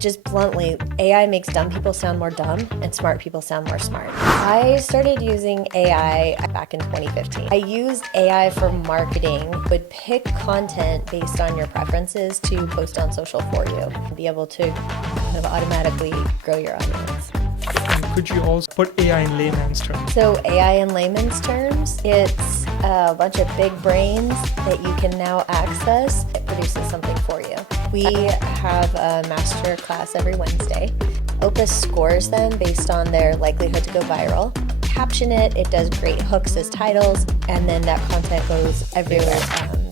Just bluntly, AI makes dumb people sound more dumb and smart people sound more smart. I started using AI back in 2015. I used AI for marketing, would pick content based on your preferences to post on social for you and be able to kind of automatically grow your audience. And could you also put AI in layman's terms? So AI in layman's terms, it's a bunch of big brains that you can now access. It produces something for you. We have a master class every Wednesday. Opus scores them based on their likelihood to go viral. Caption it, it does great hooks as titles, and then that content goes everywhere.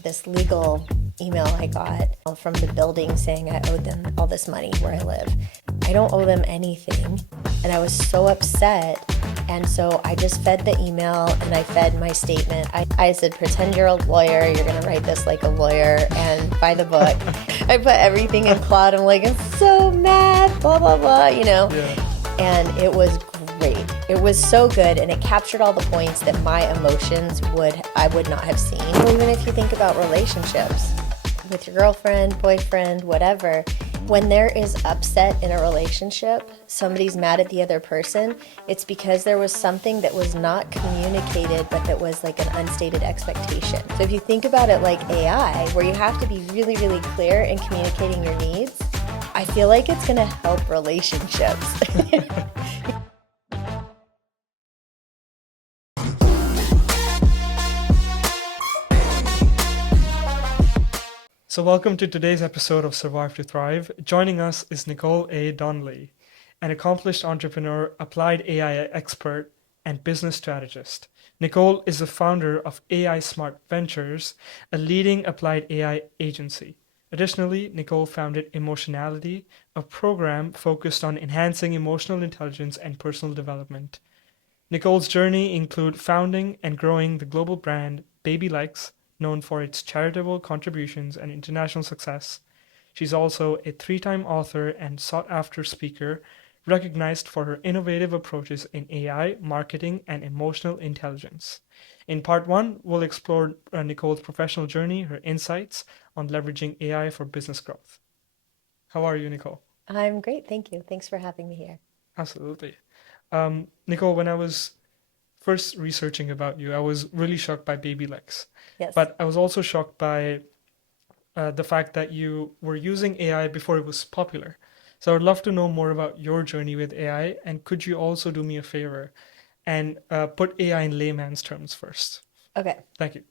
This legal email I got from the building saying I owed them all this money where I live. I don't owe them anything, and I was so upset. And so I just fed the email and I fed my statement. I said, pretend you're a lawyer, you're gonna write this like a lawyer and buy the book. I put everything in Claude. I'm like, I'm so mad, blah, blah, blah, you know? Yeah. And it was great. It was so good, and it captured all the points that my emotions I would not have seen. Even if you think about relationships with your girlfriend, boyfriend, whatever, when there is upset in a relationship, somebody's mad at the other person, it's because there was something that was not communicated, but that was like an unstated expectation. So if you think about it like AI, where you have to be really, really clear in communicating your needs, I feel like it's gonna help relationships. So welcome to today's episode of Survive to Thrive. Joining us is Nicole Donnelly, an accomplished entrepreneur, applied AI expert, and business strategist. Nicole is the founder of AI Smart Ventures, a leading applied AI agency. Additionally, Nicole founded Emotionality, a program focused on enhancing emotional intelligence and personal development. Nicole's journey include founding and growing the global brand Baby Likes, known for its charitable contributions and international success. She's also a three-time author and sought-after speaker, recognized for her innovative approaches in AI, marketing, and emotional intelligence. In part one, we'll explore Nicole's professional journey, her insights on leveraging AI for business growth. How are you, Nicole? I'm great, thank you. Thanks for having me here. Absolutely. Nicole, when I was first researching about you, I was really shocked by baby legs. Yes. But I was also shocked by the fact that you were using AI before it was popular. So I'd love to know more about your journey with AI, and could you also do me a favor and put AI in layman's terms first? Okay. Thank you.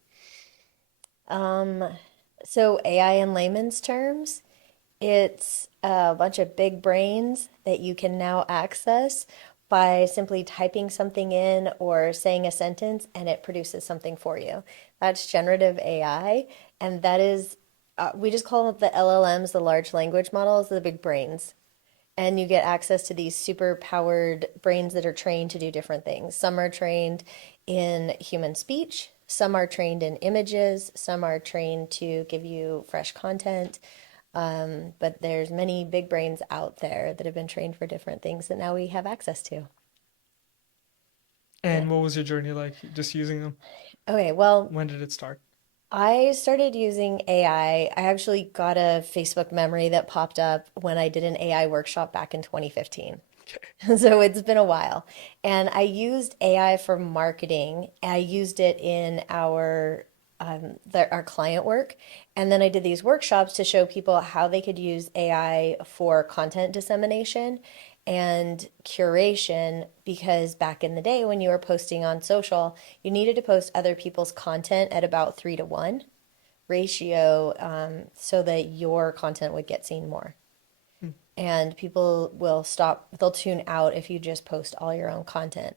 So AI in layman's terms, it's a bunch of big brains that you can now access by simply typing something in or saying a sentence, and it produces something for you. That's generative AI, and that is, we just call them the LLMs, the large language models, the big brains. And you get access to these super powered brains that are trained to do different things. Some are trained in human speech, some are trained in images, some are trained to give you fresh content. But there's many big brains out there that have been trained for different things that now we have access to. Yeah. And what was your journey like just using them? Okay, well, When did it start? I started using AI. I actually got a Facebook memory that popped up when I did an AI workshop back in 2015. Okay. So it's been a while. And I used AI for marketing. I used it in our client work. And then I did these workshops to show people how they could use AI for content dissemination and curation, because back in the day when you were posting on social, you needed to post other people's content at about 3-to-1 ratio, so that your content would get seen more. And people they'll tune out if you just post all your own content.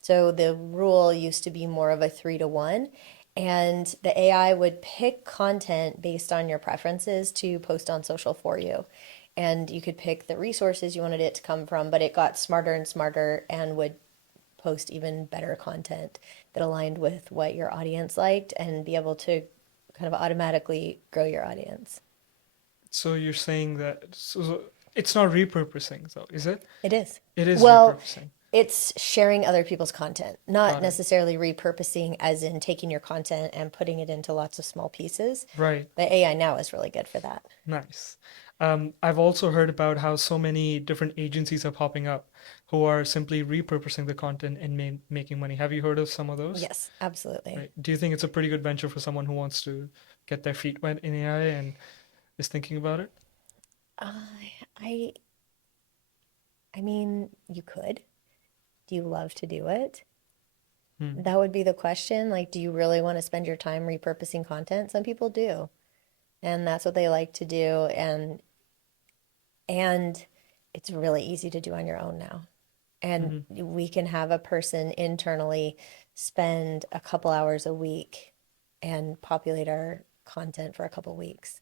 So the rule used to be more of a 3-to-1, and the AI would pick content based on your preferences to post on social for you. And you could pick the resources you wanted it to come from, but it got smarter and smarter and would post even better content that aligned with what your audience liked and be able to kind of automatically grow your audience. So you're saying that it's not repurposing, though, is it? It is. It is Well, repurposing. it's sharing other people's content, not Got it. necessarily repurposing as in taking your content and putting it into lots of small pieces. Right. The AI now is really good for that. Nice. I've also heard about how so many different agencies are popping up who are simply repurposing the content and making money. Have you heard of some of those? Yes, absolutely. Right. Do you think it's a pretty good venture for someone who wants to get their feet wet in AI and is thinking about it? Uh, I I mean, you could. Do you love to do it? Hmm. That would be the question. Like, do you really want to spend your time repurposing content? Some people do, and that's what they like to do. And it's really easy to do on your own now. And Hmm. we can have a person internally spend a couple hours a week and populate our content for a couple weeks.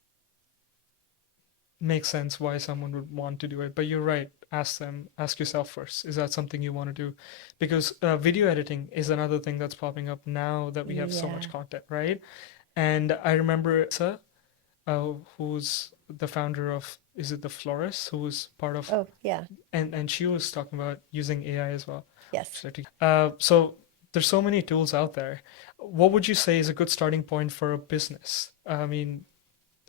Makes sense why someone would want to do it. But you're right. Ask them, ask yourself first, is that something you want to do? Because video editing is another thing that's popping up now that we have so much Yeah. content, right? And I remember who's the founder of, is it The Florist, who was part of, Oh, yeah. and she was talking about using AI as well. Yes. So there's so many tools out there. What would you say is a good starting point for a business? I mean,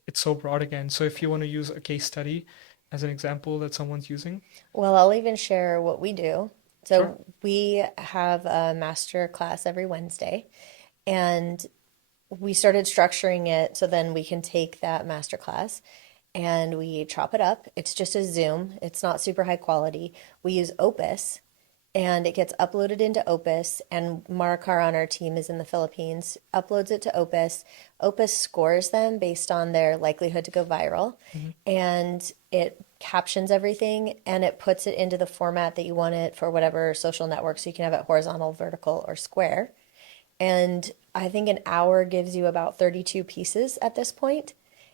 it's so broad again. So if you want to use a case study as an example that someone's using, Well, I'll even share what we do. sure. So we have a master class every Wednesday, and we started structuring it so then we can take that master class and we chop it up. It's just a Zoom. It's not super high quality. We use Opus and it gets uploaded into Opus. And Markar on our team is in the Philippines, uploads it to Opus. Opus scores them based on their likelihood to go viral, Hmm. and it captions everything and it puts it into the format that you want it for whatever social network. So you can have it horizontal, vertical, or square. And I think an hour gives you about 32 pieces at this point,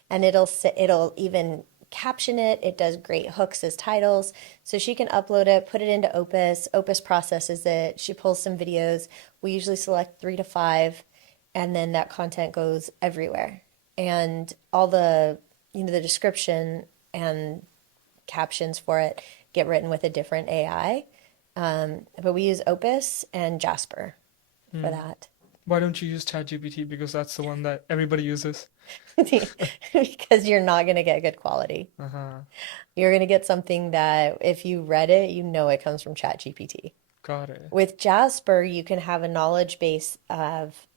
and it'll even caption it. It does great hooks as titles. So she can upload it, put it into Opus. Opus processes it. She pulls some videos. We usually select 3 to 5, and then that content goes everywhere. And all the description and captions for it get written with a different AI. But we use Opus and Jasper for Hmm. that. Why don't you use ChatGPT? Because that's the one that everybody uses. Because you're not going to get good quality. Uh-huh. You're going to get something that if you read it, you know it comes from ChatGPT. Got it. With Jasper, you can have a knowledge base of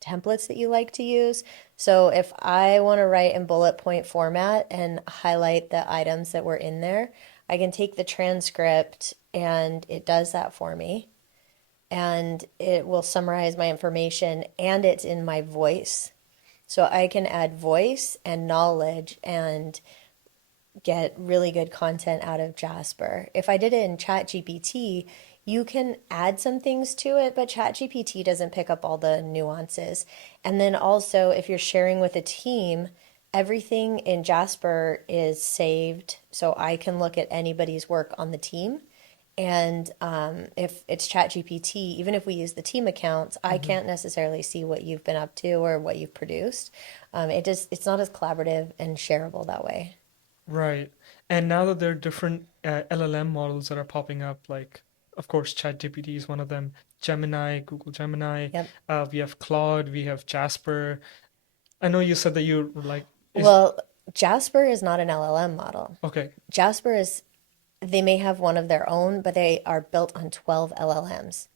templates that you like to use. So if I want to write in bullet point format and highlight the items that were in there, I can take the transcript and it does that for me. And it will summarize my information and it's in my voice. So I can add voice and knowledge and get really good content out of Jasper. If I did it in ChatGPT, you can add some things to it, but ChatGPT doesn't pick up all the nuances. And then also, if you're sharing with a team, everything in Jasper is saved so I can look at anybody's work on the team. And if it's ChatGPT, even if we use the team accounts, I Hmm. can't necessarily see what you've been up to or what you've produced. It's not as collaborative and shareable that way. Right. And now that there are different LLM models that are popping up, like, of course, ChatGPT is one of them, Gemini, Google Gemini, Yep. we have Claude, we have Jasper. I know you said that you were like, is Well, Jasper is not an LLM model. okay. Jasper is, they may have one of their own, but they are built on 12 LLMs.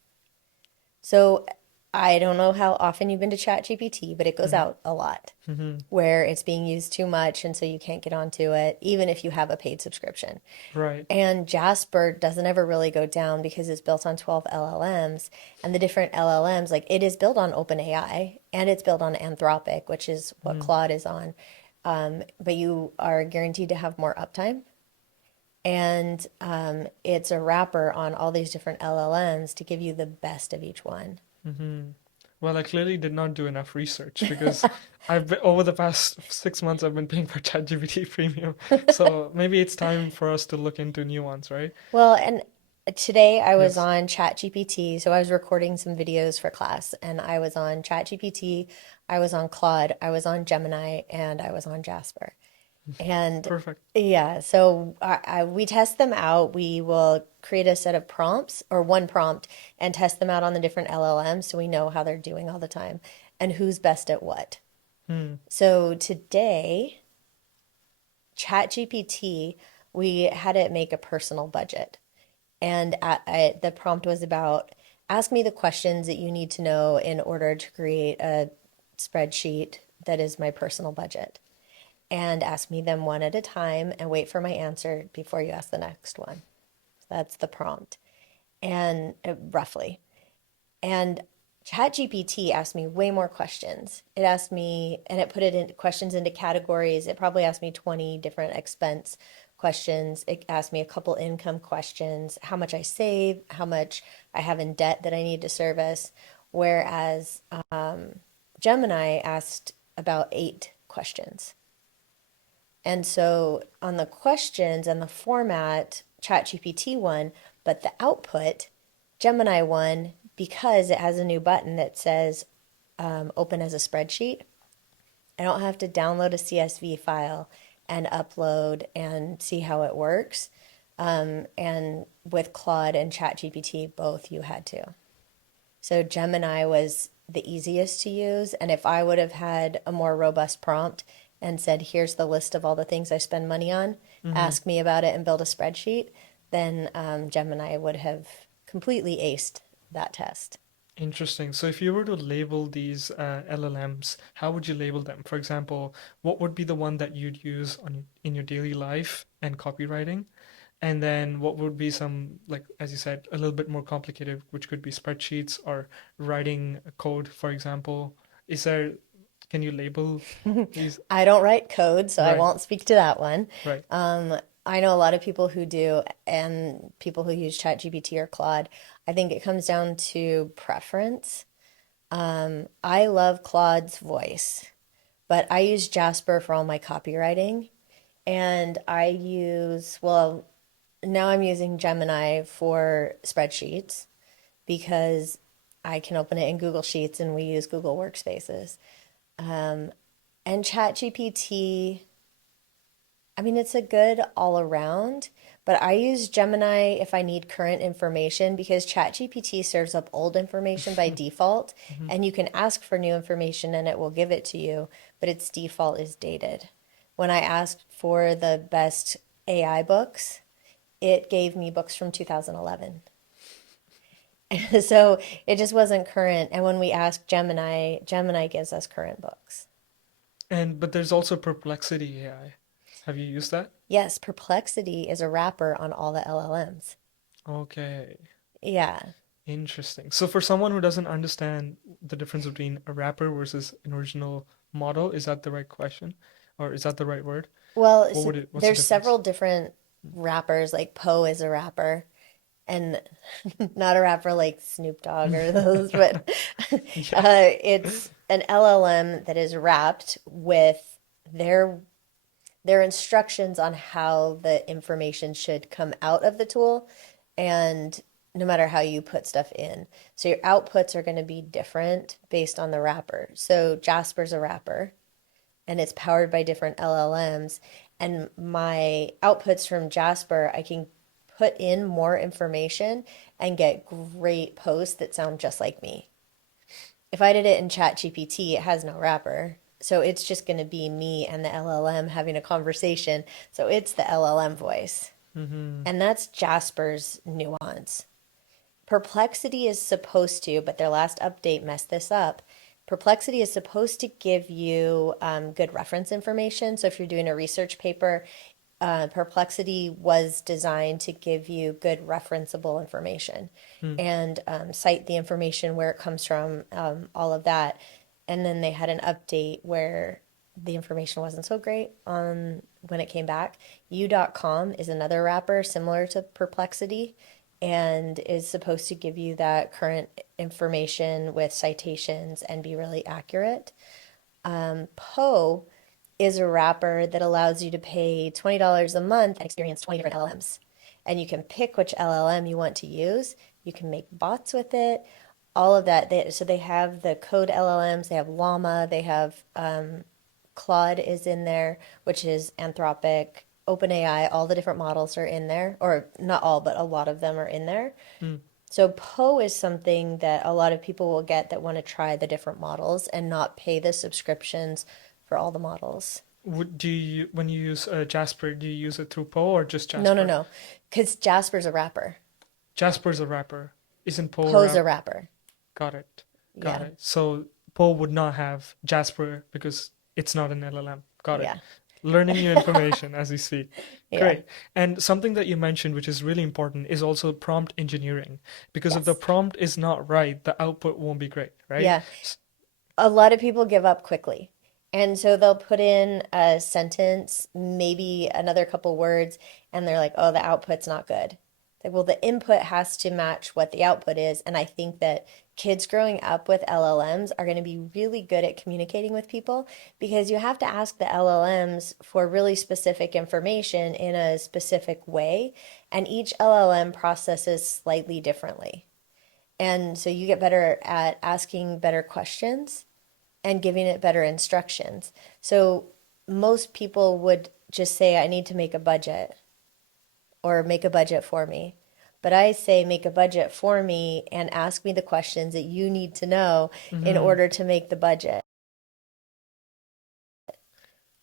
So I don't know how often you've been to ChatGPT, but it goes Hmm. out a lot Hmm. where it's being used too much, and so you can't get onto it, even if you have a paid subscription. Right. And Jasper doesn't ever really go down because it's built on 12 LLMs. And the different LLMs, like it is built on OpenAI and it's built on Anthropic, which is what Hmm. Claude is on. But you are guaranteed to have more uptime. And it's a wrapper on all these different LLMs to give you the best of each one. Hmm. Well, I clearly did not do enough research because over the past 6 months, I've been paying for ChatGPT Premium. So maybe it's time for us to look into new ones, right? Well, and today I was Yes. on ChatGPT, so I was recording some videos for class, and I was on ChatGPT, I was on Claude, I was on Gemini, and I was on Jasper. And Perfect. yeah, so we test them out. We will create a set of prompts or one prompt and test them out on the different LLMs so we know how they're doing all the time and who's best at what. Hmm. So today ChatGPT, we had it make a personal budget. And the prompt was about ask me the questions that you need to know in order to create a spreadsheet that is my personal budget. And ask me them one at a time and wait for my answer before you ask the next one. That's the prompt. And roughly. And ChatGPT asked me way more questions. It asked me, and it put it in questions into categories. It probably asked me 20 different expense questions. It asked me a couple income questions, how much I save, how much I have in debt that I need to service. Whereas Gemini asked about 8 questions. And so on the questions and the format, ChatGPT won, but the output, Gemini won because it has a new button that says open as a spreadsheet. I don't have to download a CSV file and upload and see how it works. And with Claude and ChatGPT, both you had to. So Gemini was the easiest to use. And if I would have had a more robust prompt and said, here's the list of all the things I spend money on, Mm-hmm. ask me about it and build a spreadsheet, then Gemini would have completely aced that test. Interesting. So if you were to label these LLMs, how would you label them? For example, what would be the one that you'd use in your daily life and copywriting? And then what would be some, like, as you said, a little bit more complicated, which could be spreadsheets or writing code, for example. Is there, can you label these? I don't write code, so I Right, won't speak to that one. right. I know a lot of people who do, and people who use ChatGPT or Claude. I think it comes down to preference. I love Claude's voice, but I use Jasper for all my copywriting. And well, now I'm using Gemini for spreadsheets because I can open it in Google Sheets and we use Google Workspaces. And ChatGPT, I mean, it's a good all around, but I use Gemini if I need current information because ChatGPT serves up old information by default, Mhm. and you can ask for new information and it will give it to you, but its default is dated. When I asked for the best AI books, it gave me books from 2011. So it just wasn't current. And when we asked Gemini, Gemini gives us current books. And but there's also Perplexity AI. Have you used that? Yes, Perplexity is a wrapper on all the LLMs. Okay. Yeah. Interesting. So for someone who doesn't understand the difference between a wrapper versus an original model, is that the right question? Or is that the right word? Well, What's the there's difference? several different rappers, like Poe is a rapper, and not a rapper like Snoop Dogg or those, but Yeah. it's an LLM that is wrapped with their their instructions on how the information should come out of the tool, and no matter how you put stuff in. So your outputs are going to be different based on the wrapper. So Jasper's a wrapper and it's powered by different LLMs. And my outputs from Jasper, I can put in more information and get great posts that sound just like me. If I did it in ChatGPT, it has no wrapper. So it's just going to be me and the LLM having a conversation. So it's the LLM voice. Hmm. And that's Jasper's nuance. Perplexity is supposed to, but their last update messed this up. Perplexity is supposed to give you good reference information. So if you're doing a research paper, Perplexity was designed to give you good referenceable information Hmm. and cite the information where it comes from, all of that. And then they had an update where the information wasn't so great on when it came back. U.com is another wrapper similar to Perplexity and is supposed to give you that current information with citations and be really accurate. Poe is a wrapper that allows you to pay $20 a month and experience 20 different LLMs. And you can pick which LLM you want to use. You can make bots with it, all of that. So they have the code LLMs, they have Llama, they have Claude is in there, which is Anthropic, OpenAI, all the different models are in there, or not all, but a lot of them are in there. Hmm. So Poe is something that a lot of people will get that want to try the different models and not pay the subscriptions for all the models. Do you, when you use Jasper, do you use it through Poe or just No, no, Jasper? no, because Jasper's a rapper. Jasper's a rapper. Isn't Poe a Poe's a rap? rapper. Got it. Got Yeah, it. So Poe would not have Jasper because it's not an LLM. Got it. yeah, Learning new information as we speak. yeah, Great. And something that you mentioned, which is really important, is also prompt engineering. Because if the yes, prompt is not right, the output won't be great, right? yeah. A lot of people give up quickly. And so they'll put in a sentence, maybe another couple words, and they're like, oh, the output's not good. Like, well, the input has to match what the output is. And I think that kids growing up with LLMs are going to be really good at communicating with people because you have to ask the LLMs for really specific information in a specific way. And each LLM processes slightly differently. And so you get better at asking better questions and giving it better instructions. So most people would just say, I need to make a budget or make a budget for me. But I say, make a budget for me and ask me the questions that you need to know in Mm-hmm. order to make the budget.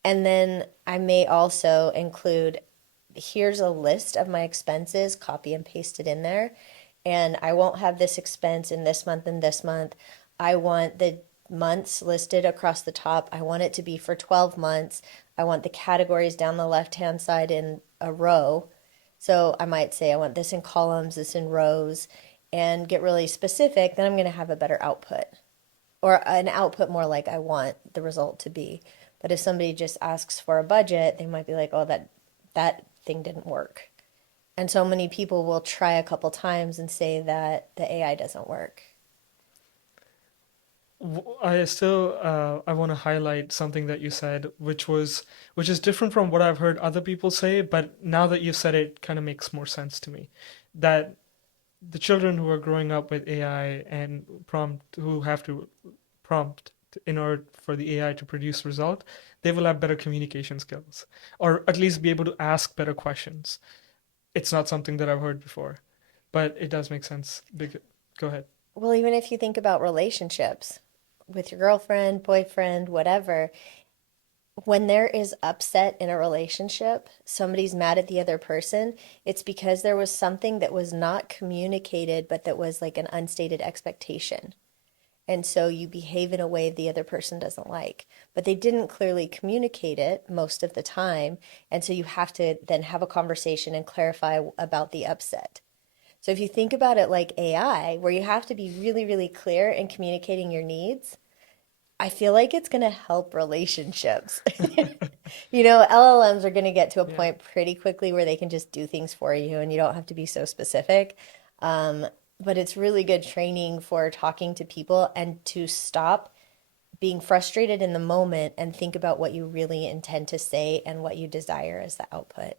And then I may also include here's a list of my expenses, copy and paste it in there. And I won't have this expense in this month and this month. I want the months listed across the top. I want it to be for 12 months. I want the categories down the left-hand side in a row. So I might say I want this in columns, this in rows, and get really specific. Then I'm going to have a better output or an output more like I want the result to be. But if somebody just asks for a budget, they might be like, "Oh, that thing didn't work." And so many people will try a couple times and say that the AI doesn't work. I still I want to highlight something that you said, which is different from what I've heard other people say, but now that you've said it, it kind of makes more sense to me. That the children who are growing up with AI and who have to prompt in order for the AI to produce result, they will have better communication skills, or at least be able to ask better questions. It's not something that I've heard before, but it does make sense. Go ahead. Well, even if you think about relationships with your girlfriend, boyfriend, whatever, when there is upset in a relationship, somebody's mad at the other person, it's because there was something that was not communicated, but that was like an unstated expectation. And so you behave in a way the other person doesn't like. But they didn't clearly communicate it most of the time. And so you have to then have a conversation and clarify about the upset. So if you think about it like AI, where you have to be really, really clear in communicating your needs, I feel like it's going to help relationships. LLMs are going to get to a Yeah. point pretty quickly where they can just do things for you and you don't have to be so specific. Um, but it's really good training for talking to people and to stop being frustrated in the moment and think about what you really intend to say and what you desire as the output.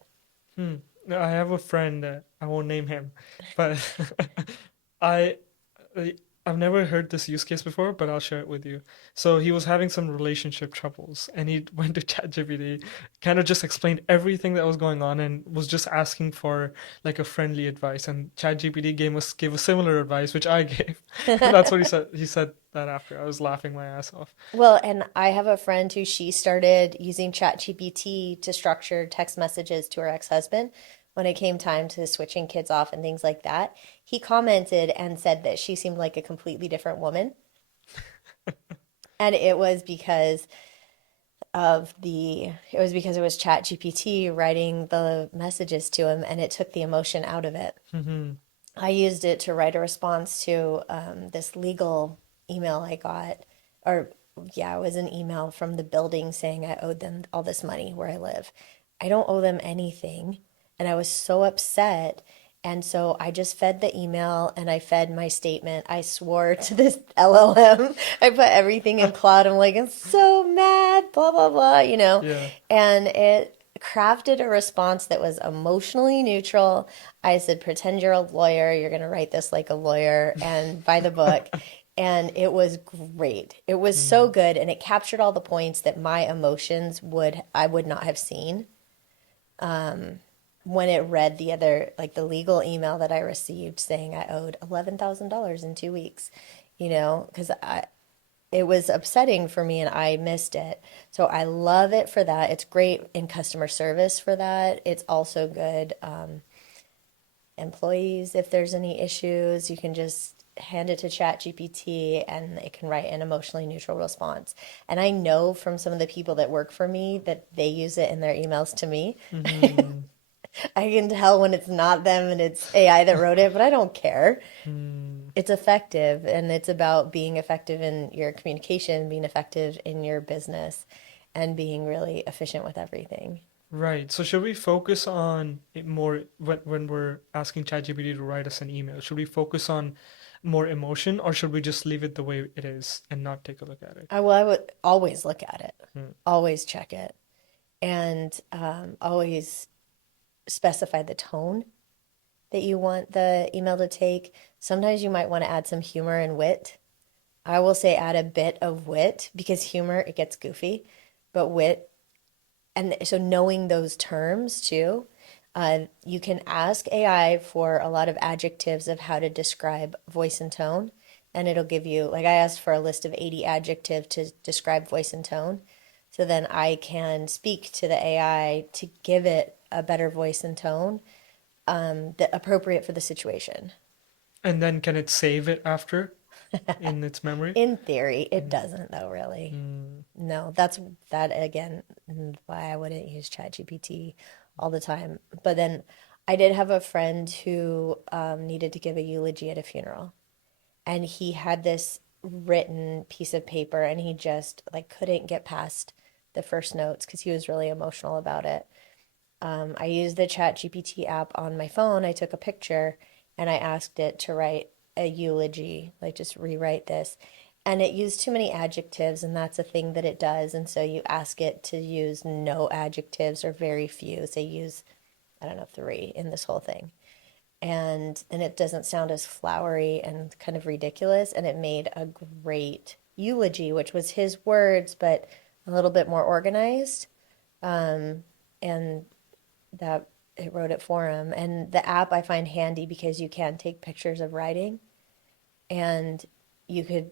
Hmm. No, I have a friend, I won't name him, but I, I- I've never heard this use case before, but I'll share it with you. So he was having some relationship troubles, and he went to ChatGPT, kind of just explained everything that was going on, and was just asking for like a friendly advice. And ChatGPT gave a similar advice, which I gave, and that's what he said. He said that after. I was laughing my ass off. Well, and I have a friend who she started using ChatGPT to structure text messages to her ex-husband when it came time to switching kids off and things like that. He commented and said that she seemed like a completely different woman. And it was because it was ChatGPT writing the messages to him and it took the emotion out of it. Hmm. I used it to write a response to this legal email I got, or yeah, it was an email from the building saying I owed them all this money where I live. I don't owe them anything. And I was so upset. And so I just fed the email and I fed my statement. I swore to this LLM. I put everything in Claude. I'm like, I'm so mad, blah, blah, blah. Yeah. And it crafted a response that was emotionally neutral. I said, pretend you're a lawyer. You're going to write this like a lawyer and buy the book. And it was great. It was so Mm. good. And it captured all the points that my I would not have seen when it read the other, like the legal email that I received saying I owed $11,000 in 2 weeks, because it was upsetting for me and I missed it. So I love it for that. It's great in customer service for that. It's also good employees if there's any issues, you can just hand it to ChatGPT and it can write an emotionally neutral response. And I know from some of the people that work for me that they use it in their emails to me. Mm-hmm. I can tell when it's not them and it's AI that wrote it, but I don't care. Mm. It's effective and it's about being effective in your communication, being effective in your business, and being really efficient with everything. Right. So should we focus on it more when we're asking ChatGPT to write us an email? Should we focus on more emotion or should we just leave it the way it is and not take a look at it? I would always look at it, Mm. always check it, and always specify the tone that you want the email to take. Sometimes you might want to add some humor and wit. I will say add a bit of wit because humor, it gets goofy, but wit, and so knowing those terms too, you can ask AI for a lot of adjectives of how to describe voice and tone, and it'll give you, like I asked for a list of 80 adjectives to describe voice and tone. So then I can speak to the AI to give it a better voice and tone that appropriate for the situation. And then can it save it after in its memory? In theory, it Mm. doesn't though, really. Mm. No, that's that again, why I wouldn't use ChatGPT all the time. But then I did have a friend who needed to give a eulogy at a funeral, and he had this written piece of paper, and he just like couldn't get past the first notes because he was really emotional about it. I used the ChatGPT app on my phone. I took a picture and I asked it to write a eulogy, like just rewrite this. And it used too many adjectives, and that's a thing that it does. And so you ask it to use no adjectives or very few. Say use, I don't know, three in this whole thing. And it doesn't sound as flowery and kind of ridiculous. And it made a great eulogy, which was his words, but a little bit more organized. And that it wrote it for him. And the app I find handy because you can take pictures of writing and you could,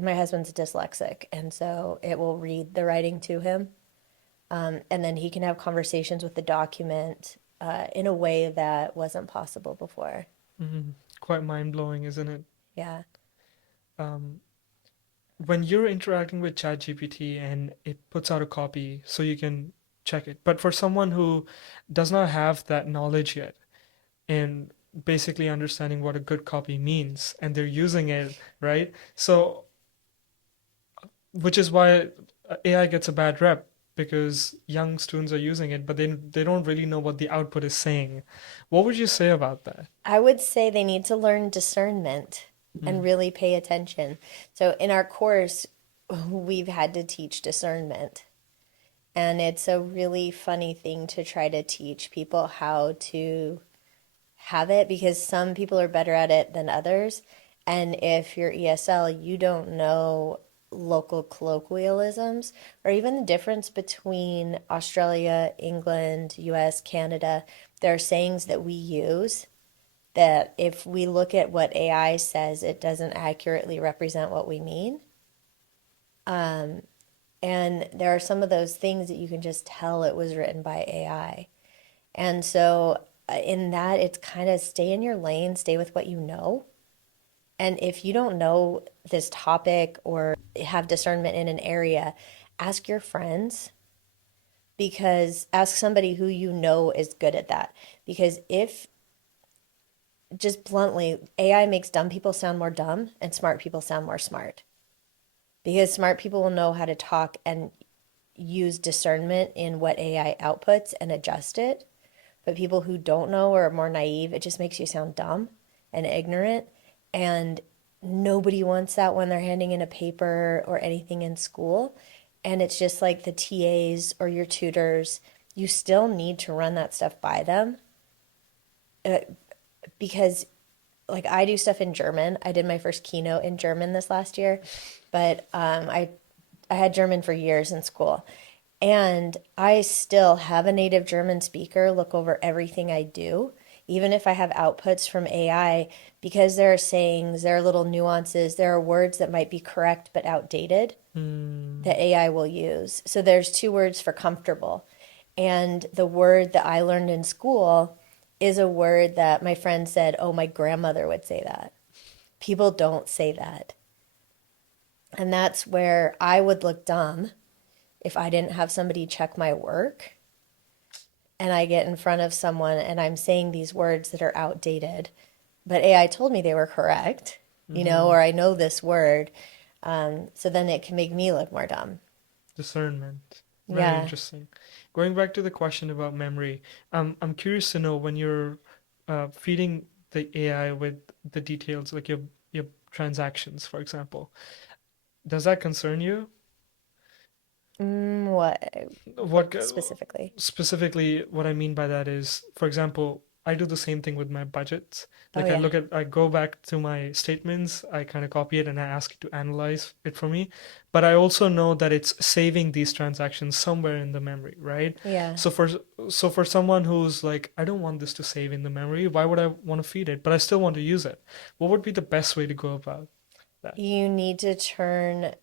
my husband's dyslexic, and so it will read the writing to him. And then he can have conversations with the document in a way that wasn't possible before. Mm. Quite mind-blowing, isn't it? Yeah. Um, when you're interacting with ChatGPT and it puts out a copy so you can check it, but for someone who does not have that knowledge yet and basically understanding what a good copy means and they're using it, right? So, which is why AI gets a bad rep because young students are using it, but they don't really know what the output is saying. What would you say about that? I would say they need to learn discernment and Mm. really pay attention. So in our course, we've had to teach discernment. And it's a really funny thing to try to teach people how to have it because some people are better at it than others. And if you're ESL, you don't know local colloquialisms or even the difference between Australia, England, US, Canada. There are sayings that we use that if we look at what AI says, it doesn't accurately represent what we mean. And there are some of those things that you can just tell it was written by AI. And so, in that, it's kind of stay in your lane, stay with what you know. And if you don't know this topic or have discernment in an area, ask your friends because ask somebody who you know is good at that. Because if, just bluntly, AI makes dumb people sound more dumb and smart people sound more smart. Because smart people will know how to talk and use discernment in what AI outputs and adjust it. But people who don't know or are more naive, it just makes you sound dumb and ignorant. And nobody wants that when they're handing in a paper or anything in school. And it's just like the TAs or your tutors, you still need to run that stuff by them uh, because, like, I do stuff in German. I did my first keynote in German this last year, but I had German for years in school. And I still have a native German speaker look over everything I do, even if I have outputs from AI, because there are sayings, there are little nuances, there are words that might be correct but outdated Mm, that AI will use. So there's two words for comfortable. And the word that I learned in school is a word that my friend said, oh, my grandmother would say that. People don't say that. And that's where I would look dumb if I didn't have somebody check my work and I get in front of someone and I'm saying these words that are outdated, but AI told me they were correct, mm-hmm. or I know this word. So then it can make me look more dumb. Discernment. Very Yeah. interesting. Going back to the question about memory, I'm curious to know when you're feeding the AI with the details, like your transactions, for example, does that concern you? What What what specifically? specifically what I mean by that is, for example, I do the same thing with my budgets. Oh Like yeah. I go back to my statements, I kind of copy it and I ask it to analyze it for me. But I also know that it's saving these transactions somewhere in the memory, right? Yeah. So for someone who's like, I don't want this to save in the memory, why would I want to feed it? But I still want to use it. What would be the best way to go about that? You need to turn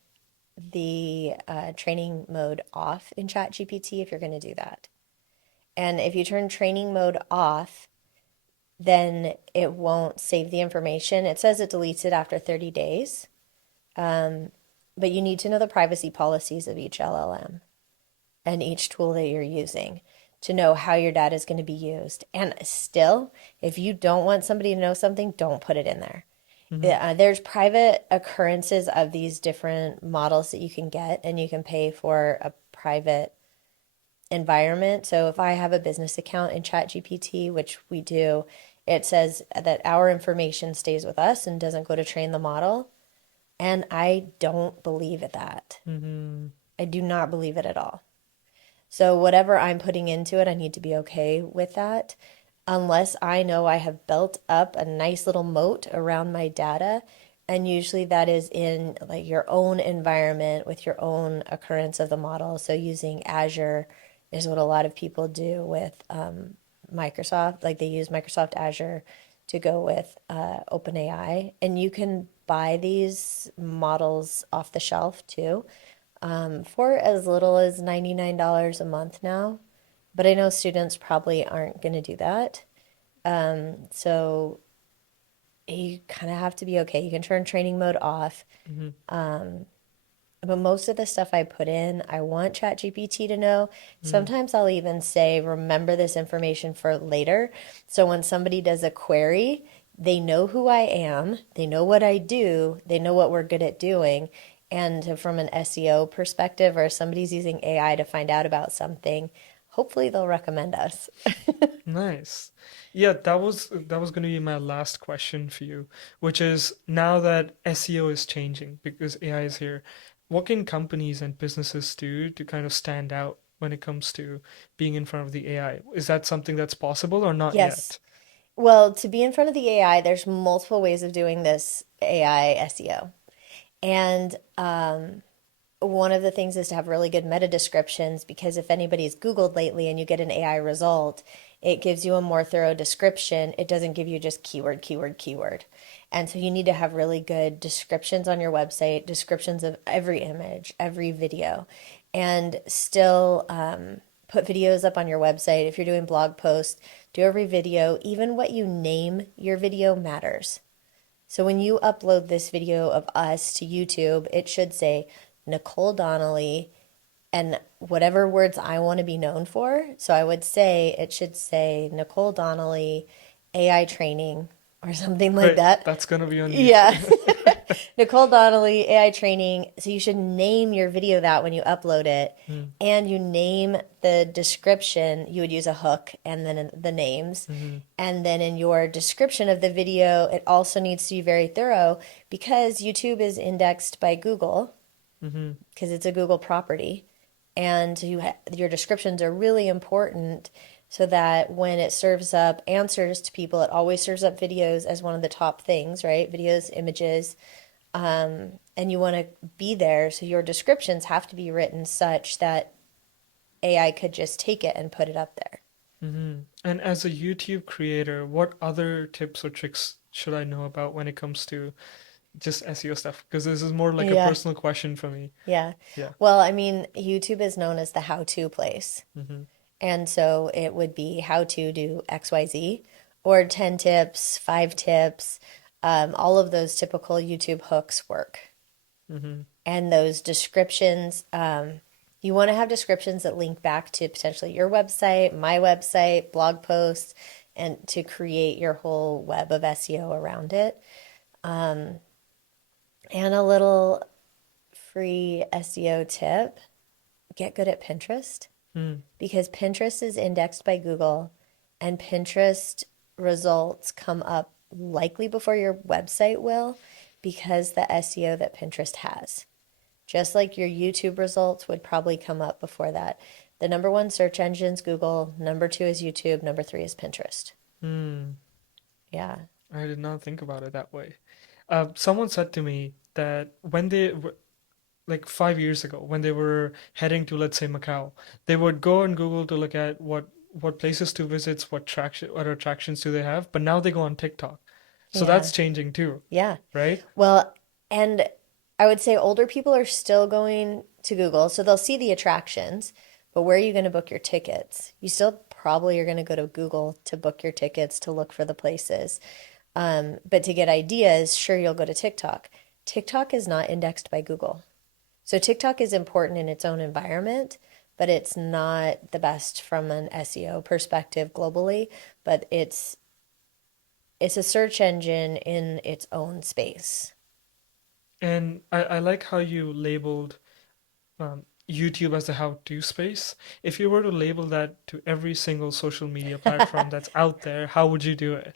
the training mode off in ChatGPT if you're going to do that. And if you turn training mode off, then it won't save the information. It says it deletes it after 30 days, but you need to know the privacy policies of each LLM and each tool that you're using to know how your data is going to be used. And still, if you don't want somebody to know something, don't put it in there. Mm-hmm. Yeah, there's private occurrences of these different models that you can get, and you can pay for a private environment. So if I have a business account in ChatGPT, which we do, it says that our information stays with us and doesn't go to train the model. And I don't believe that. Mm-hmm. I do not believe it at all. So whatever I'm putting into it, I need to be okay with that. Unless I know I have built up a nice little moat around my data. And usually that is in like your own environment with your own occurrence of the model. So using Azure is what a lot of people do with Microsoft. Like they use Microsoft Azure to go with OpenAI. And you can buy these models off the shelf too, for as little as $99 a month now. But I know students probably aren't going to do that. So you kind of have to be okay. You can turn training mode off. Mm-hmm. But most of the stuff I put in, I want ChatGPT to know. Mm-hmm. Sometimes I'll even say, remember this information for later. So when somebody does a query, they know who I am, they know what I do, they know what we're good at doing. And from an SEO perspective, or if somebody's using AI to find out about something, hopefully they'll recommend us. Nice. Yeah, that was going to be my last question for you, which is now that SEO is changing because AI is here, what can companies and businesses do to kind of stand out when it comes to being in front of the AI? Is that something that's possible or not Yes. yet? Well, to be in front of the AI, there's multiple ways of doing this AI SEO. And one of the things is to have really good meta descriptions because if anybody's Googled lately and you get an AI result, it gives you a more thorough description. It doesn't give you just keyword, keyword, keyword. And so you need to have really good descriptions on your website, descriptions of every image, every video, and still put videos up on your website. If you're doing blog posts, do every video. Even what you name your video matters. So when you upload this video of us to YouTube, it should say Nicole Donnelly and whatever words I want to be known for. So I would say it should say Nicole Donnelly AI training or something like Great. that. That's going to be on Yeah. YouTube. Nicole Donnelly AI training. So you should name your video that when you upload it. Mm, And you name the description. You would use a hook and then the names. mm-hmm. And then in your description of the video, it also needs to be very thorough because YouTube is indexed by Google Mm-hmm. because it's a Google property. And your descriptions are really important so that when it serves up answers to people, it always serves up videos as one of the top things, right? Videos, images, and you want to be there. So your descriptions have to be written such that AI could just take it and put it up there. And as a YouTube creator, what other tips or tricks should I know about when it comes to just SEO stuff? Because this is more like a Yeah, personal question for me. yeah. Yeah. Well, I mean, YouTube is known as the how-to place. Mm-hmm. And so it would be how to do XYZ or 10 tips, 5 tips. All of those typical YouTube hooks work. Mm-hmm. And those descriptions, you want to have descriptions that link back to potentially your website, my website, blog posts, and to create your whole web of SEO around it. And a little free SEO tip, get good at Pinterest Mm. because Pinterest is indexed by Google and Pinterest results come up likely before your website will because the SEO that Pinterest has. Just like your YouTube results would probably come up before that. The number one search engine is Google, number two is YouTube, number three is Pinterest. Mm. Yeah. I did not think about it that way. Someone said to me that when they were like 5 years ago, when they were heading to, let's say, Macau, they would go on Google to look at what places to visit, what attractions do they have, but now they go on TikTok. So Yeah. that's changing too, Yeah. right? Well, and I would say older people are still going to Google, so they'll see the attractions, but where are you going to book your tickets? You still probably are going to go to Google to book your tickets to look for the places. But to get ideas, sure, you'll go to TikTok. TikTok is not indexed by Google. So TikTok is important in its own environment, but it's not the best from an SEO perspective globally, but it's a search engine in its own space. And I like how you labeled YouTube as a how-to space. If you were to label that to every single social media platform that's out there, how would you do it?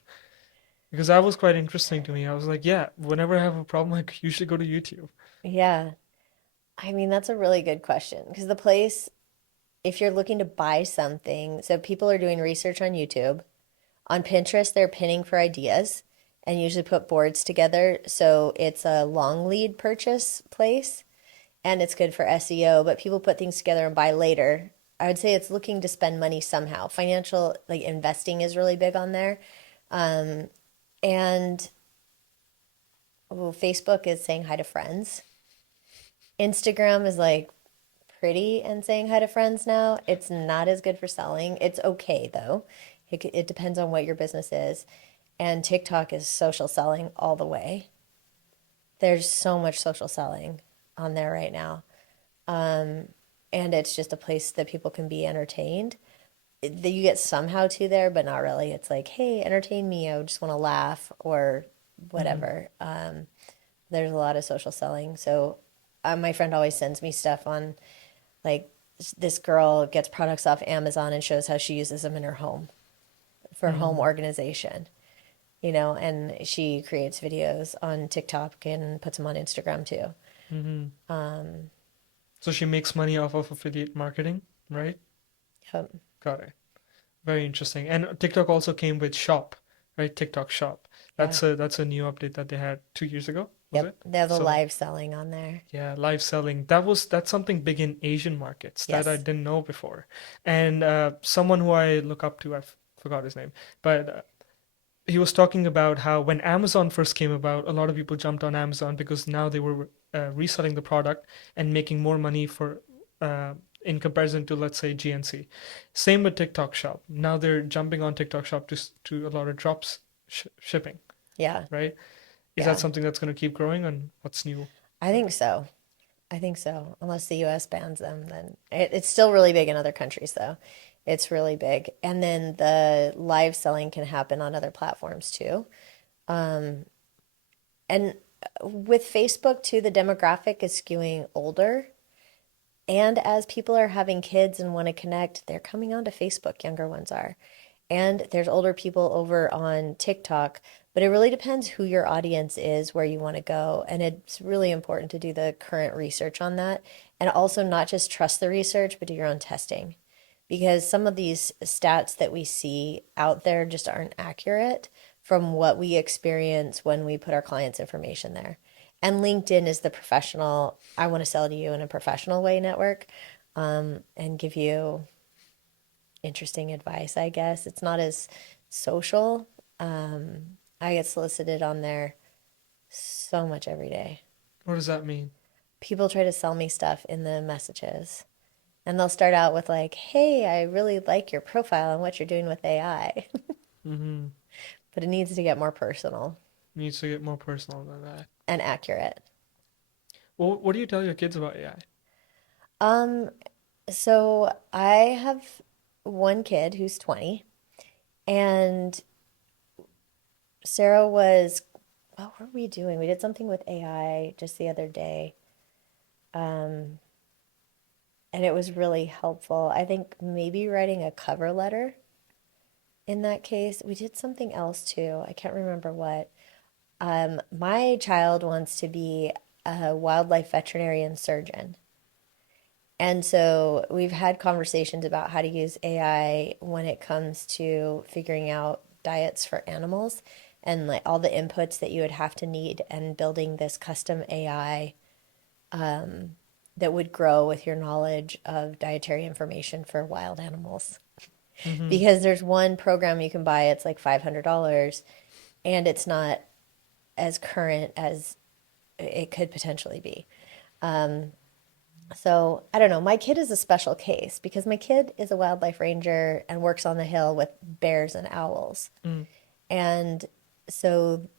Because that was quite interesting to me. I was like, yeah, whenever I have a problem, I usually go to YouTube. Yeah. I mean, that's a really good question because the place, if you're looking to buy something, so people are doing research on YouTube. On Pinterest, they're pinning for ideas and usually put boards together. So it's a long lead purchase place and it's good for SEO, but people put things together and buy later. I would say it's looking to spend money somehow. Financial, like investing is really big on there. And well, Facebook is saying hi to friends. Instagram is like pretty and saying hi to friends now. It's not as good for selling. It's okay though. It depends on what your business is. And TikTok is social selling all the way. There's so much social selling on there right now. And it's just a place that people can be entertained. You get somehow to there, but not really. It's like, hey, entertain me. I just want to laugh or Mm-hmm. whatever. There's a lot of social selling. So my friend always sends me stuff on like this girl gets products off Amazon and shows how she uses them in her home for home Mm-hmm. organization, and she creates videos on TikTok and puts them on Instagram too. Mm-hmm. So she makes money off of affiliate marketing, right? Yep. Got it. Very interesting. And TikTok also came with Shop, right? TikTok Shop. Yeah. That's a new update that they had 2 years ago, was Yep. it? They have the So live selling on there. yeah, live selling. That's something big in Asian markets that I Yes. didn't know before. And someone who I look up to, forgot his name, but he was talking about how when Amazon first came about, a lot of people jumped on Amazon because now they were reselling the product and making more money for uh, in comparison to, let's say, GNC. Same with TikTok Shop. Now they're jumping on TikTok Shop to a lot of drops shipping, Yeah. right? Is that Yeah. something that's going to keep growing, and what's new I with think it? so. I think so. Unless the US bans them, then it's still really big in other countries, though. It's really big. And then the live selling can happen on other platforms too. And with Facebook too, the demographic is skewing older. And as people are having kids and want to connect, they're coming onto Facebook, younger ones are. And there's older people over on TikTok, but it really depends who your audience is, where you want to go. And it's really important to do the current research on that. And also not just trust the research, but do your own testing. Because some of these stats that we see out there just aren't accurate from what we experience when we put our clients' information there. And LinkedIn is the professional, I want to sell to you in a professional way network, and give you interesting advice, I guess. It's not as social. I get solicited on there so much every day. What does that mean? People try to sell me stuff in the messages. And they'll start out with like, "Hey, I really like your profile and what you're doing with AI." Mm-hmm. But it needs to get more personal Needs to get more personal than that. and accurate. Well, what do you tell your kids about AI? Um, so I have one kid who's 20, and Sarah was, what were we doing? We did something with AI just the other day. Um, and it was really helpful. I think maybe writing a cover letter in that case. We did something else too. I can't remember what. My child wants to be a wildlife veterinarian surgeon. And so we've had conversations about how to use AI when it comes to figuring out diets for animals and like all the inputs that you would have to need and building this custom AI that would grow with your knowledge of dietary information for wild animals. Mm-hmm. Because there's one program you can buy, it's like $500, and it's not as current as it could potentially be. So I don't know. My kid is a special case because my kid is a wildlife ranger and works on the hill with bears and owls. Mm. And so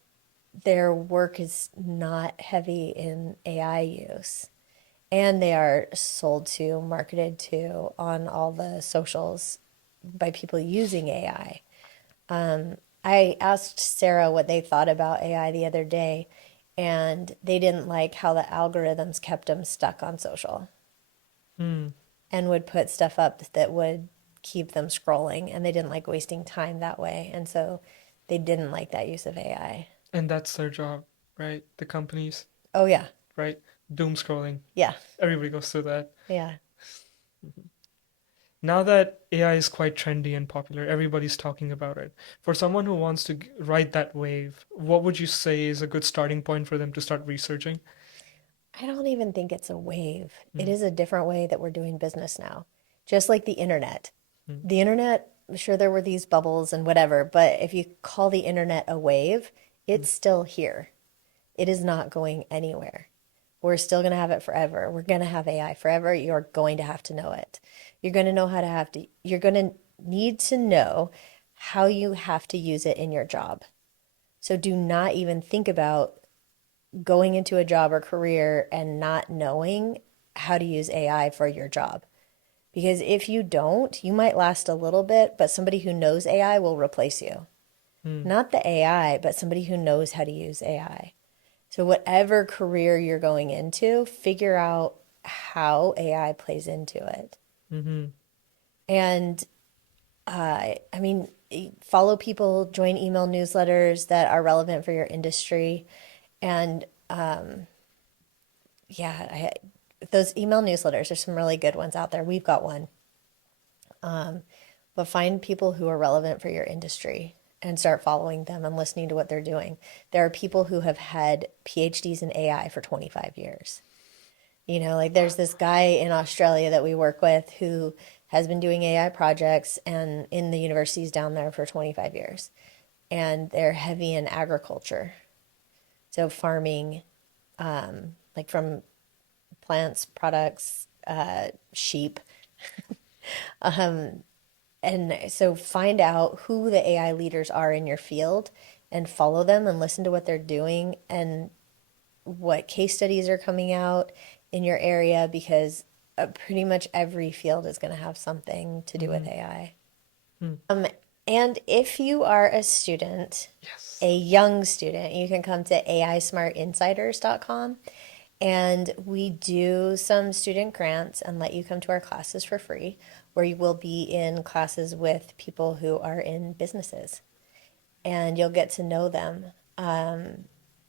their work is not heavy in AI use. And they are sold to, marketed to on all the socials by people using AI. I asked Sarah what they thought about AI the other day, and they didn't like how the algorithms kept them stuck on social Mm. and would put stuff up that would keep them scrolling, and they didn't like wasting time that way. And so they didn't like that use of AI. And that's their job, right? The companies, Oh, yeah. right? Doom scrolling. Yeah. Everybody goes through that. Yeah. Now that AI is quite trendy and popular, everybody's talking about it. For someone who wants to ride that wave, what would you say is a good starting point for them to start researching? I don't even think it's a wave. It Mm. is a different way that we're doing business now. Just like the internet. Mm. The internet, sure, there were these bubbles and whatever, but if you call the internet a wave, Mm. it's still here. It is not going anywhere. We're still going to have it forever. We're going to have AI forever. You're going to have to know it. You're going to know how to have to, you're going to need to know how you have to use it in your job. So do not even think about going into a job or career and not knowing how to use AI for your job. Because if you don't, you might last a little bit, but somebody who knows AI will replace you. Mm. Not the AI, but somebody who knows how to use AI. So, whatever career you're going into, figure out how AI plays into it. Mm-hmm. And I mean, follow people, join email newsletters that are relevant for your industry. And yeah, those email newsletters, there's some really good ones out there. We've got one. But find people who are relevant for your industry and start following them and listening to what they're doing. There are people who have had PhDs in AI for 25 years. You know, like there's this guy in Australia that we work with who has been doing AI projects and in the universities down there for 25 years. And they're heavy in agriculture. So farming, like from plants, products, sheep. And so find out who the AI leaders are in your field and follow them and listen to what they're doing and what case studies are coming out in your area because pretty much every field is going to have something to do with Mm-hmm. AI. Mm. And if you are a student, Yes. a young student, you can come to aismartinsiders.com and we do some student grants and let you come to our classes for free, where you will be in classes with people who are in businesses and you'll get to know them.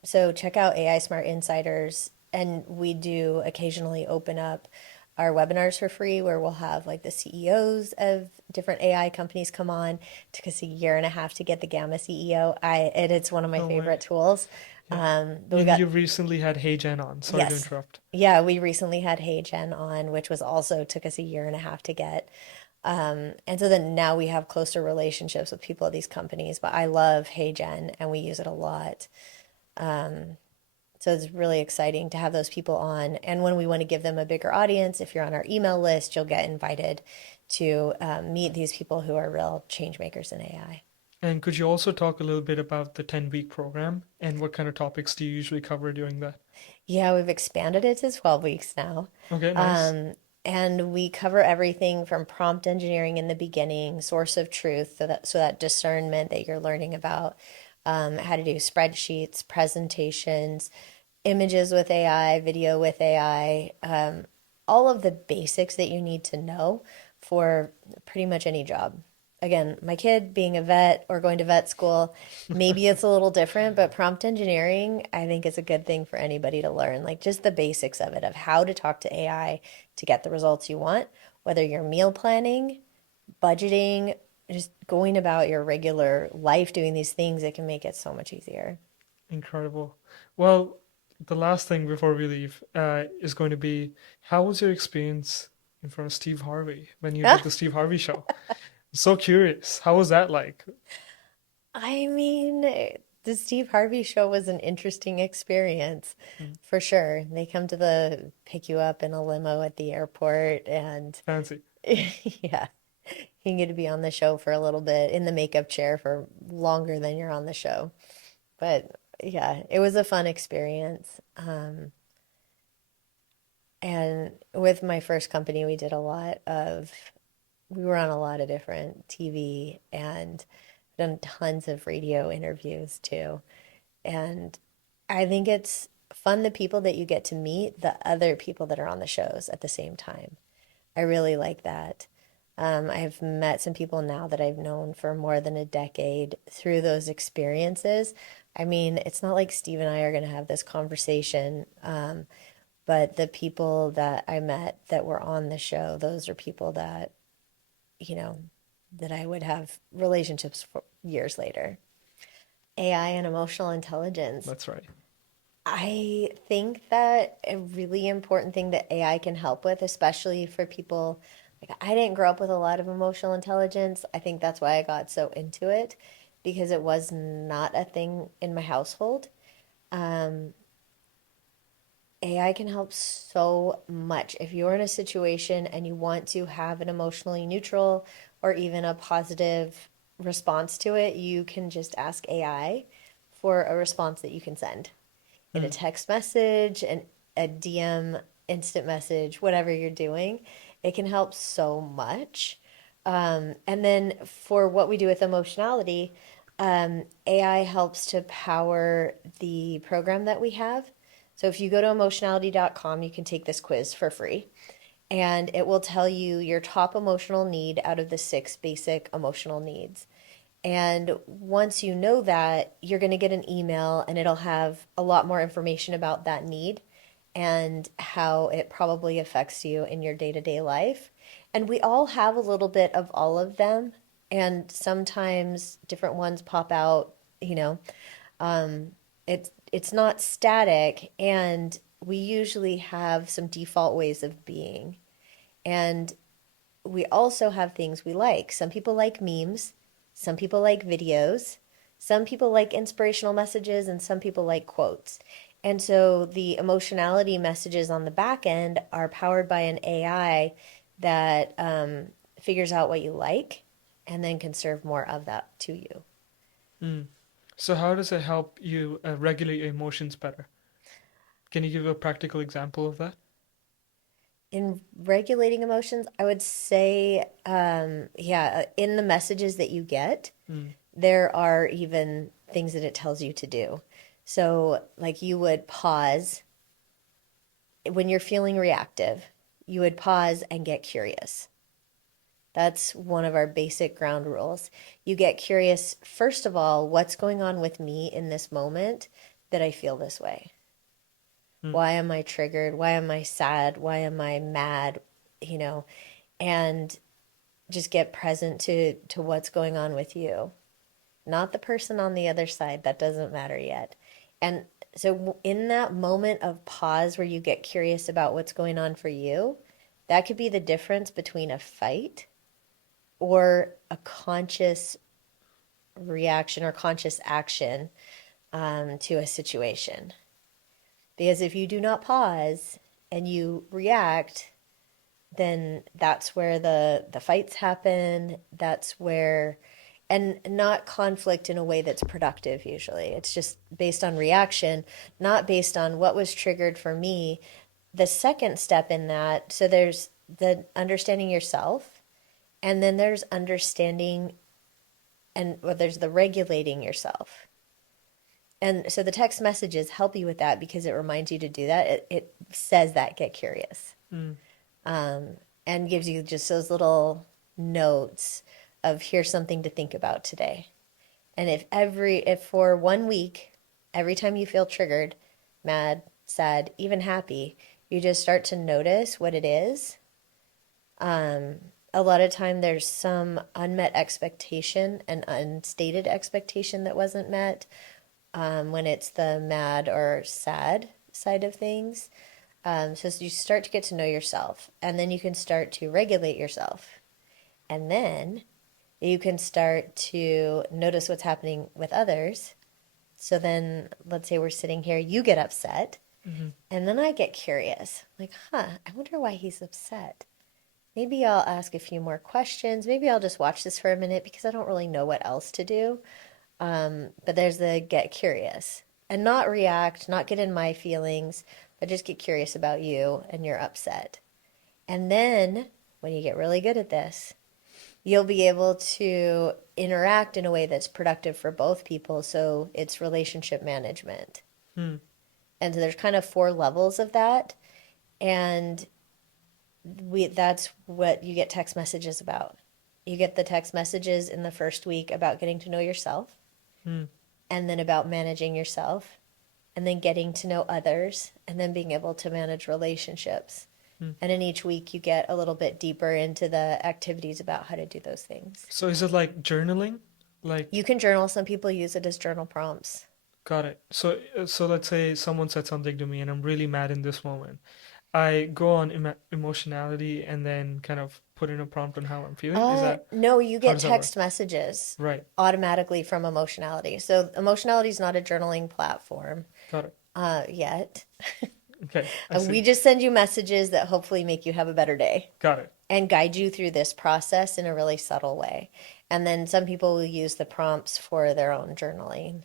So check out AI Smart Insiders, and we do occasionally open up our webinars for free where we'll have like the CEOs of different AI companies come on. It took us a year and a half to get the Gamma CEO. It's one of my No way. favorite tools. Yeah. But we got You recently had Hey Jen on. Sorry to yes. interrupt. Yeah, we recently had Hey Jen on, which was also took us a year and a half to get. And so then now we have closer relationships with people at these companies. But I love HeyGen and we use it a lot. So it's really exciting to have those people on. And when we want to give them a bigger audience, if you're on our email list, you'll get invited to meet these people who are real change makers in AI. And could you also talk a little bit about the 10-week program and what kind of topics do you usually cover during that? Yeah, we've expanded it to 12 weeks now. Okay, nice. Um, and we cover everything from prompt engineering in the beginning, source of truth, so that discernment that you're learning about, how to do spreadsheets, presentations, images with AI, video with AI, all of the basics that you need to know for pretty much any job. Again, my kid being a vet or going to vet school, maybe it's a little different, but prompt engineering, I think is a good thing for anybody to learn. Like just the basics of it, of how to talk to AI to get the results you want, whether you're meal planning, budgeting, just going about your regular life doing these things, it can make it so much easier. Incredible. Well, the last thing before we leave is going to be how was your experience in front of Steve Harvey when you did the Steve Harvey show? So curious. How was that like? I mean, the Steve Harvey show was an interesting experience Mm, for sure. They come to the pick you up in a limo at the airport, and fancy. yeah, you get to be on the show for a little bit in the makeup chair for longer than you're on the show. But yeah, it was a fun experience. And with my first company, we were on a lot of different TV and done tons of radio interviews too. And I think it's fun the people that you get to meet, the other people that are on the shows at the same time. I really like that. I've met some people now that I've known for more than a decade through those experiences. I mean, it's not like Steve and I are going to have this conversation, but the people that I met that were on the show, those are people that, you know, that I would have relationships for years later. AI and emotional intelligence. That's right. I think that a really important thing that AI can help with, especially for people like I didn't grow up with a lot of emotional intelligence. I think that's why I got so into it because it was not a thing in my household. Um, AI can help so much. If you're in a situation and you want to have an emotionally neutral or even a positive response to it, you can just ask AI for a response that you can send in a Mm, text message, and a DM, instant message, whatever you're doing. It can help so much. And then for what we do with emotionality, AI helps to power the program that we have. So if you go to emotionality.com, you can take this quiz for free. And it will tell you your top emotional need out of the six basic emotional needs. And once you know that, you're going to get an email and it'll have a lot more information about that need and how it probably affects you in your day to day life. And we all have a little bit of all of them. And sometimes different ones pop out, you know, it's not static. And we usually have some default ways of being. And we also have things we like. Some people like memes, some people like videos, some people like inspirational messages, and some people like quotes. And so the emotionality messages on the back end are powered by an AI that figures out what you like and then can serve more of that to you. mm. So how does it help you regulate your emotions better? Can you give a practical example of that? In regulating emotions, I would say, yeah, in the messages that you get, Mm, there are even things that it tells you to do. So, like you would pause when you're feeling reactive, you would pause and get curious. That's one of our basic ground rules. You get curious, first of all, what's going on with me in this moment that I feel this way? mm, Why am I triggered? Why am I sad? Why am I mad? You know, and just get present to what's going on with you, not the person on the other side. That doesn't matter yet. And so, in that moment of pause where you get curious about what's going on for you, that could be the difference between a fight or a conscious reaction or conscious action to a situation. Because if you do not pause and you react, then that's where the fights happen. That's where, and not conflict in a way that's productive usually. It's just based on reaction, not based on what was triggered for me. The second step in that, so there's the understanding yourself, and then there's understanding and well, there's the regulating yourself. And so the text messages help you with that because it reminds you to do that. It says that get curious, Mm. and gives you just those little notes of here's something to think about today. And if for 1 week, every time you feel triggered, mad, sad, even happy, you just start to notice what it is. A lot of time there's some unmet expectation and unstated expectation that wasn't met, when it's the mad or sad side of things. So you start to get to know yourself, and then you can start to regulate yourself. And then you can start to notice what's happening with others. So then, let's say we're sitting here, you get upset, Hmm. and then I get curious. Like, I wonder why he's upset. Maybe I'll ask a few more questions. Maybe I'll just watch this for a minute because I don't really know what else to do. But there's the get curious and not react, not get in my feelings, but just get curious about you and you're upset. And then when you get really good at this, you'll be able to interact in a way that's productive for both people. So it's relationship management. Mm. And so there's kind of 4 levels of that. And that's what you get text messages about. You get the text messages in the first week about getting to know yourself, Mm. and then about managing yourself, and then getting to know others, and then being able to manage relationships. Mm. And in each week, you get a little bit deeper into the activities about how to do those things. So is it like journaling? You Like, can journal. Some people use it as journal prompts. got it. So let's say someone said something to me and I'm really mad in this moment. I go on emotionality and then kind of put in a prompt on how I'm feeling. Is that No, you how get does that work? text messages Right. automatically from Emotionality. So Emotionality is not a journaling platform Got it. yet. Okay. I And we see. just send you messages that hopefully make you have a better day Got it. and guide you through this process in a really subtle way. And then some people will use the prompts for their own journaling.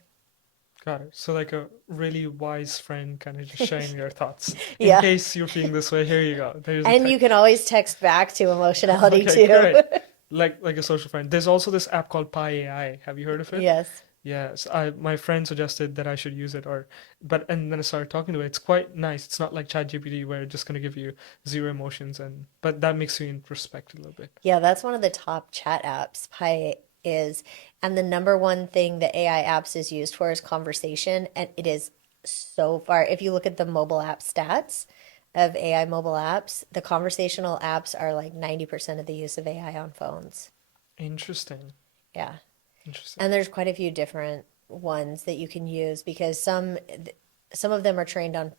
Got it. So like a really wise friend kind of just sharing your thoughts. In Yeah. case you're feeling this way, here you go. There's a And you text. can always text back to Emotionality Okay, too. great. Like a social friend. There's also this app called Pi AI. Have you heard of it? Yes. Yes, I my friend suggested that I should use it but and then I started talking to it. It's quite nice. It's not like ChatGPT where it's just gonna give you zero emotions and but that makes you introspect a little bit. Yeah, that's one of the top chat apps. Pi is, and the number one thing that AI apps is used for is conversation. And it is so far, if you look at the mobile app stats of AI mobile apps, the conversational apps are like 90% of the use of AI on phones. Interesting. Yeah. Interesting. And there's quite a few different ones that you can use because some of them are trained on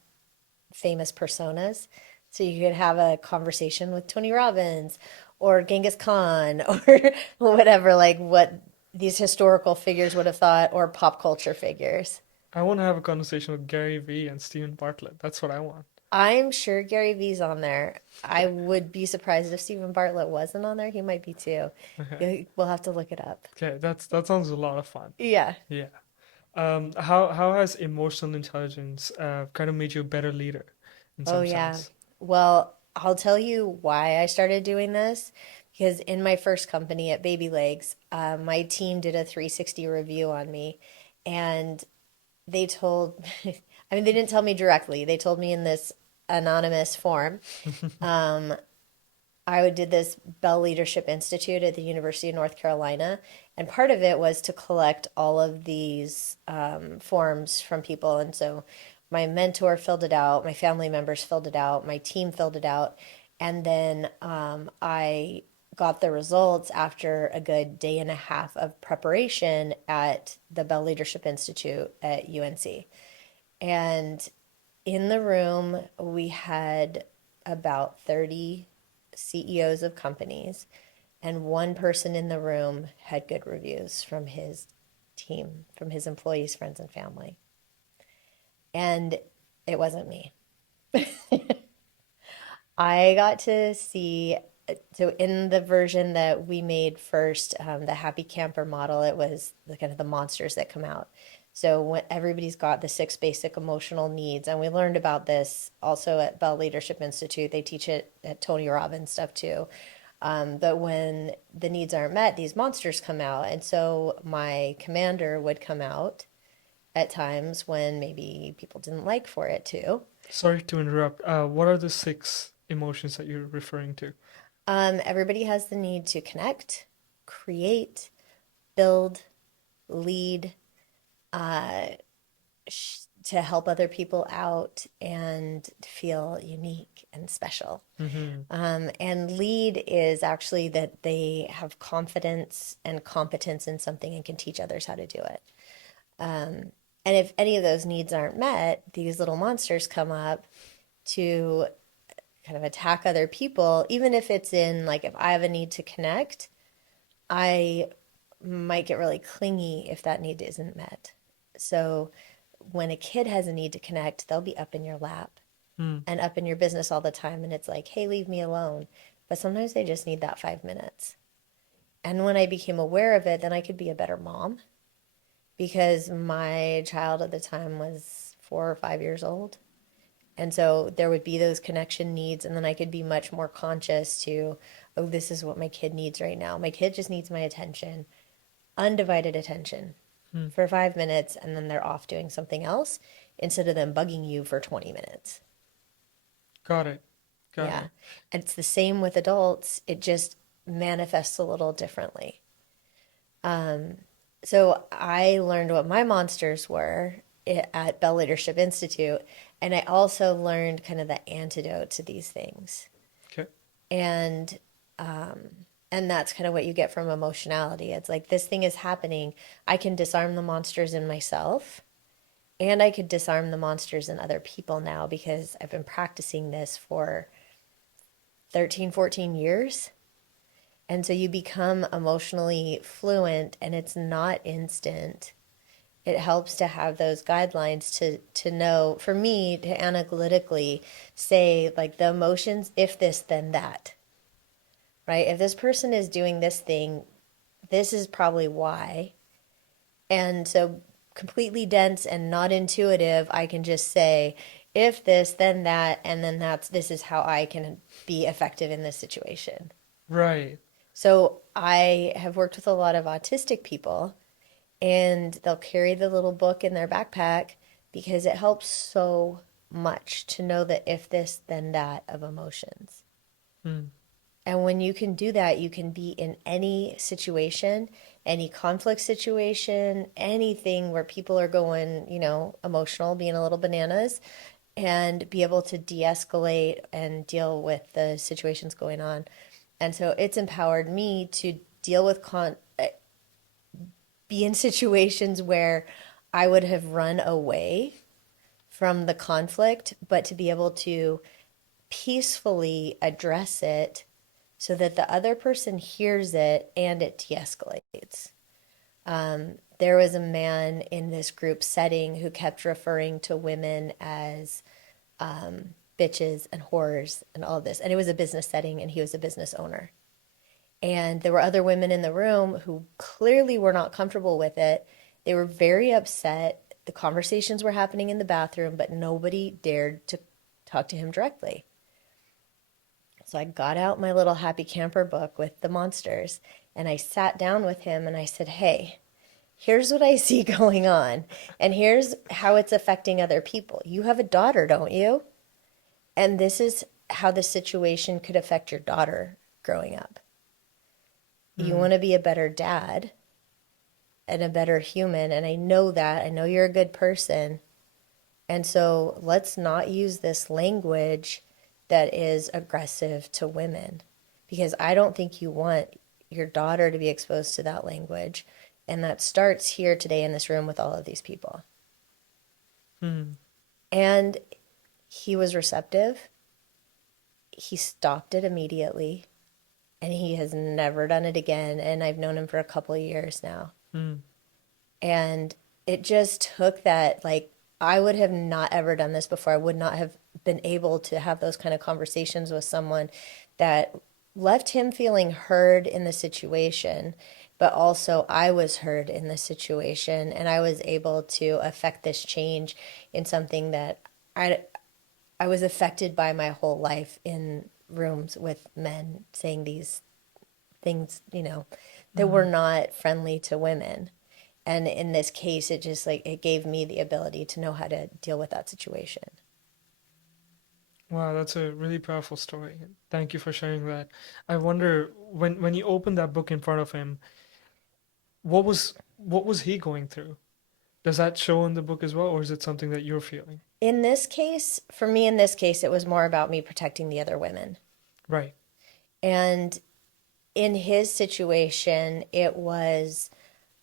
famous personas. So you could have a conversation with Tony Robbins or Genghis Khan or whatever, like what these historical figures would have thought, or pop culture figures. I want to have a conversation with Gary Vee and Stephen Bartlett. That's what I want. I'm sure Gary Vee's on there. I would be surprised if Stephen Bartlett wasn't on there. He might be too. Okay. We'll have to look it up. Okay, that sounds a lot of fun. Yeah. Yeah. How has emotional intelligence kind of made you a better leader in Oh, some yeah. sense? Well, I'll tell you why I started doing this. Because in my first company at Baby Legs, my team did a 360 review on me. And they told, I mean, they didn't tell me directly. They told me in this anonymous form. Um, I did this Bell Leadership Institute at the University of North Carolina, and part of it was to collect all of these forms from people. And so my mentor filled it out, my family members filled it out, my team filled it out, and then I got the results after a good day and a half of preparation at the Bell Leadership Institute at UNC. And in the room, we had about 30 CEOs of companies, And one person in the room had good reviews from his team, from his employees, friends, and family. And it wasn't me. I got to see, so in the version that we made first, the Happy Camper model, it was the kind of the monsters that come out. So when everybody's got the six basic emotional needs, and we learned about this also at Bell Leadership Institute. They teach it at Tony Robbins stuff too. That when the needs aren't met, these monsters come out. And so my commander would come out at times when maybe people didn't like for it to. Sorry to interrupt. What are the six emotions that you're referring to? Everybody has the need to connect, create, build, lead, to help other people out and feel unique and special. Mm-hmm. And lead is actually that they have confidence and competence in something and can teach others how to do it. And if any of those needs aren't met, these little monsters come up to kind of attack other people, even if it's in like if I have a need to connect, I might get really clingy if that need isn't met. So when a kid has a need to connect, they'll be up in your lap Mm. and up in your business all the time. And it's like, hey, leave me alone. But sometimes they just need that 5 minutes. And when I became aware of it, then I could be a better mom because my child at the time was 4 or 5 years old. And so there would be those connection needs. And then I could be much more conscious to, oh, this is what my kid needs right now. My kid just needs my attention, undivided attention Mm. for 5 minutes. And then they're off doing something else instead of them bugging you for 20 minutes. Got it. Got Yeah. it. And it's the same with adults. It just manifests a little differently. So I learned what my monsters were at Bell Leadership Institute, and I also learned kind of the antidote to these things. Okay. And and that's kind of what you get from emotionality. It's like this thing is happening. I can disarm the monsters in myself, and I could disarm the monsters in other people now because I've been practicing this for 13, 14 years. And so you become emotionally fluent and it's not instant. It helps to have those guidelines to know, for me, to analytically say like the emotions, if this, then that, right? If this person is doing this thing, this is probably why. And so completely dense and not intuitive, I can just say, if this, then that, and then this is how I can be effective in this situation. Right. So I have worked with a lot of autistic people, and they'll carry the little book in their backpack because it helps so much to know the if this, then that of emotions. Mm. And when you can do that, you can be in any situation, any conflict situation, anything where people are going, emotional, being a little bananas, and be able to de escalate and deal with the situations going on. And so it's empowered me to deal with be in situations where I would have run away from the conflict, but to be able to peacefully address it so that the other person hears it and it de-escalates. There was a man in this group setting who kept referring to women as bitches and whores and all this. And it was a business setting and he was a business owner. And there were other women in the room who clearly were not comfortable with it. They were very upset. The conversations were happening in the bathroom, but nobody dared to talk to him directly. So I got out my little Happy Camper book with the monsters and I sat down with him and I said, hey, here's what I see going on, and here's how it's affecting other people. You have a daughter, don't you? And this is how the situation could affect your daughter growing up. You Mm. want to be a better dad and a better human. And I know that. I know you're a good person. And so let's not use this language that is aggressive to women because I don't think you want your daughter to be exposed to that language. And that starts here today in this room with all of these people. Mm. And he was receptive. He stopped it immediately. and he has never done it again. And I've known him for a couple of years now. Mm. And it just took that, like, I would have not ever done this before. I would not have been able to have those kind of conversations with someone that left him feeling heard in the situation, but also I was heard in the situation, and I was able to affect this change in something that I I was affected by my whole life in rooms with men saying these things, that were Mm. not friendly to women. And in this case, it just like it gave me the ability to know how to deal with that situation. Wow, that's a really powerful story. Thank you for sharing that. I wonder when you opened that book in front of him, what was he going through? Does that show in the book as well, or is it something that you're feeling? In this case, for me, in this case, it was more about me protecting the other women. Right. And in his situation, it was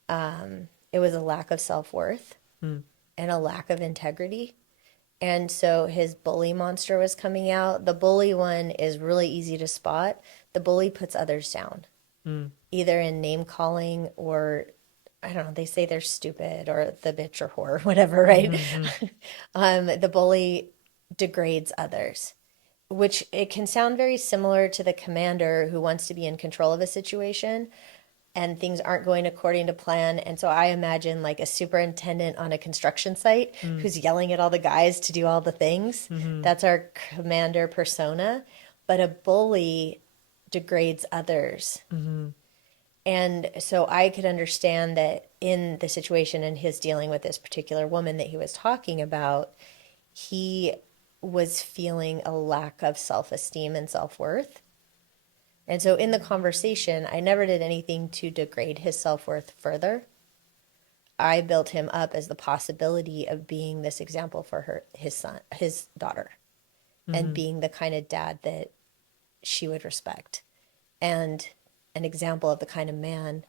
a lack of self-worth Mm. and a lack of integrity. And so his bully monster was coming out. The bully one is really easy to spot. The bully puts others down, Mm. either in name calling or I don't know, they say they're stupid or the bitch or whore, whatever, right? Mm-hmm. The bully degrades others, which it can sound very similar to the commander who wants to be in control of a situation and things aren't going according to plan. And so I imagine like a superintendent on a construction site Mm. who's yelling at all the guys to do all the things. Mm-hmm. That's our commander persona. But a bully degrades others. Mm-hmm. And so I could understand that in the situation and his dealing with this particular woman that he was talking about, he was feeling a lack of self esteem and self worth. And so in the conversation, I never did anything to degrade his self worth further. I built him up as the possibility of being this example for his daughter, and Mm-hmm. being the kind of dad that she would respect, and an example of the kind of man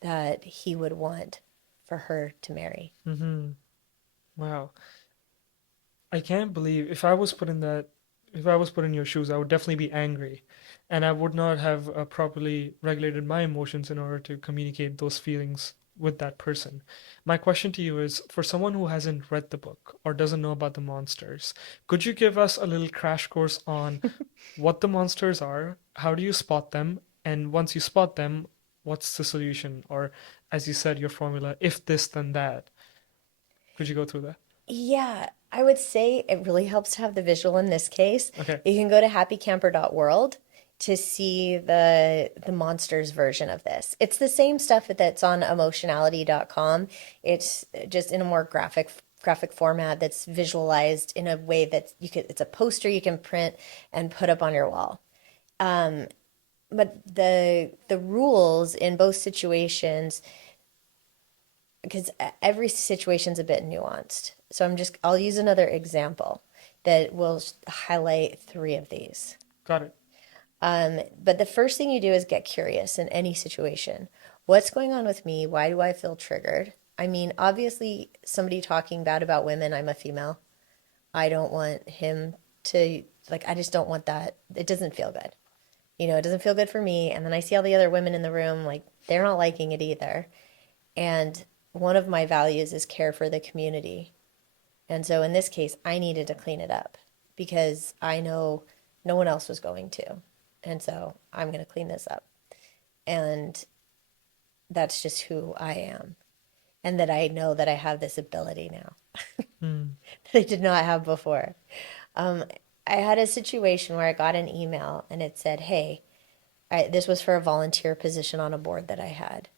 that he would want for her to marry. Mm-hmm. Wow. I can't believe if I was put in your shoes, I would definitely be angry. And I would not have properly regulated my emotions in order to communicate those feelings with that person. My question to you is, for someone who hasn't read the book or doesn't know about the monsters, could you give us a little crash course on what the monsters are, how do you spot them, and once you spot them, what's the solution? Or, as you said, your formula, if this, then that. Could you go through that? Yeah, I would say it really helps to have the visual in this case. Okay. You can go to happycamper.world to see the monsters version of this. It's the same stuff that's on emotionality.com. It's just in a more graphic format that's visualized in a way that it's a poster you can print and put up on your wall. But the rules in both situations, because every situation's a bit nuanced. So I'll use another example that will highlight three of these. Got it. But the first thing you do is get curious in any situation. What's going on with me? Why do I feel triggered? I mean, obviously, somebody talking bad about women, I'm a female. I don't want him to, like, I just don't want that. It doesn't feel good. It doesn't feel good for me. And then I see all the other women in the room, like, they're not liking it either. And one of my values is care for the community. And so in this case, I needed to clean it up because I know no one else was going to. And so I'm going to clean this up. And that's just who I am. And that I know that I have this ability now Mm. that I did not have before. Um, I had a situation where I got an email and it said, hey, this was for a volunteer position on a board that I had.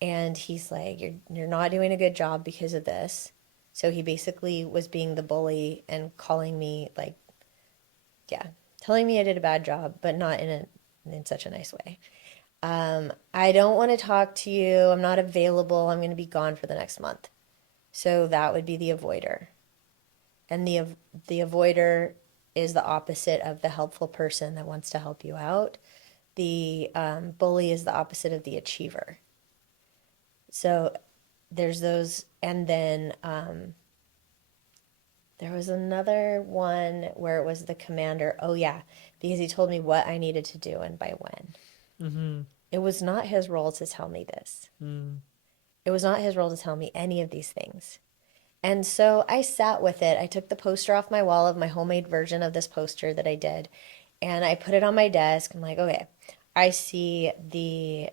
And he's like, you're not doing a good job because of this. So he basically was being the bully and calling me like, yeah, telling me I did a bad job, but not in such a nice way. I don't want to talk to you. I'm not available. I'm going to be gone for the next month. So that would be the avoider. And the avoider is the opposite of the helpful person that wants to help you out. The bully is the opposite of the achiever. So there's those, and then There was another one where it was the commander. Oh, yeah, because he told me what I needed to do and by when. Mm-hmm. It was not his role to tell me this. Mm. It was not his role to tell me any of these things. And so I sat with it. I took the poster off my wall of my homemade version of this poster that I did, and I put it on my desk. I'm like, okay, I see the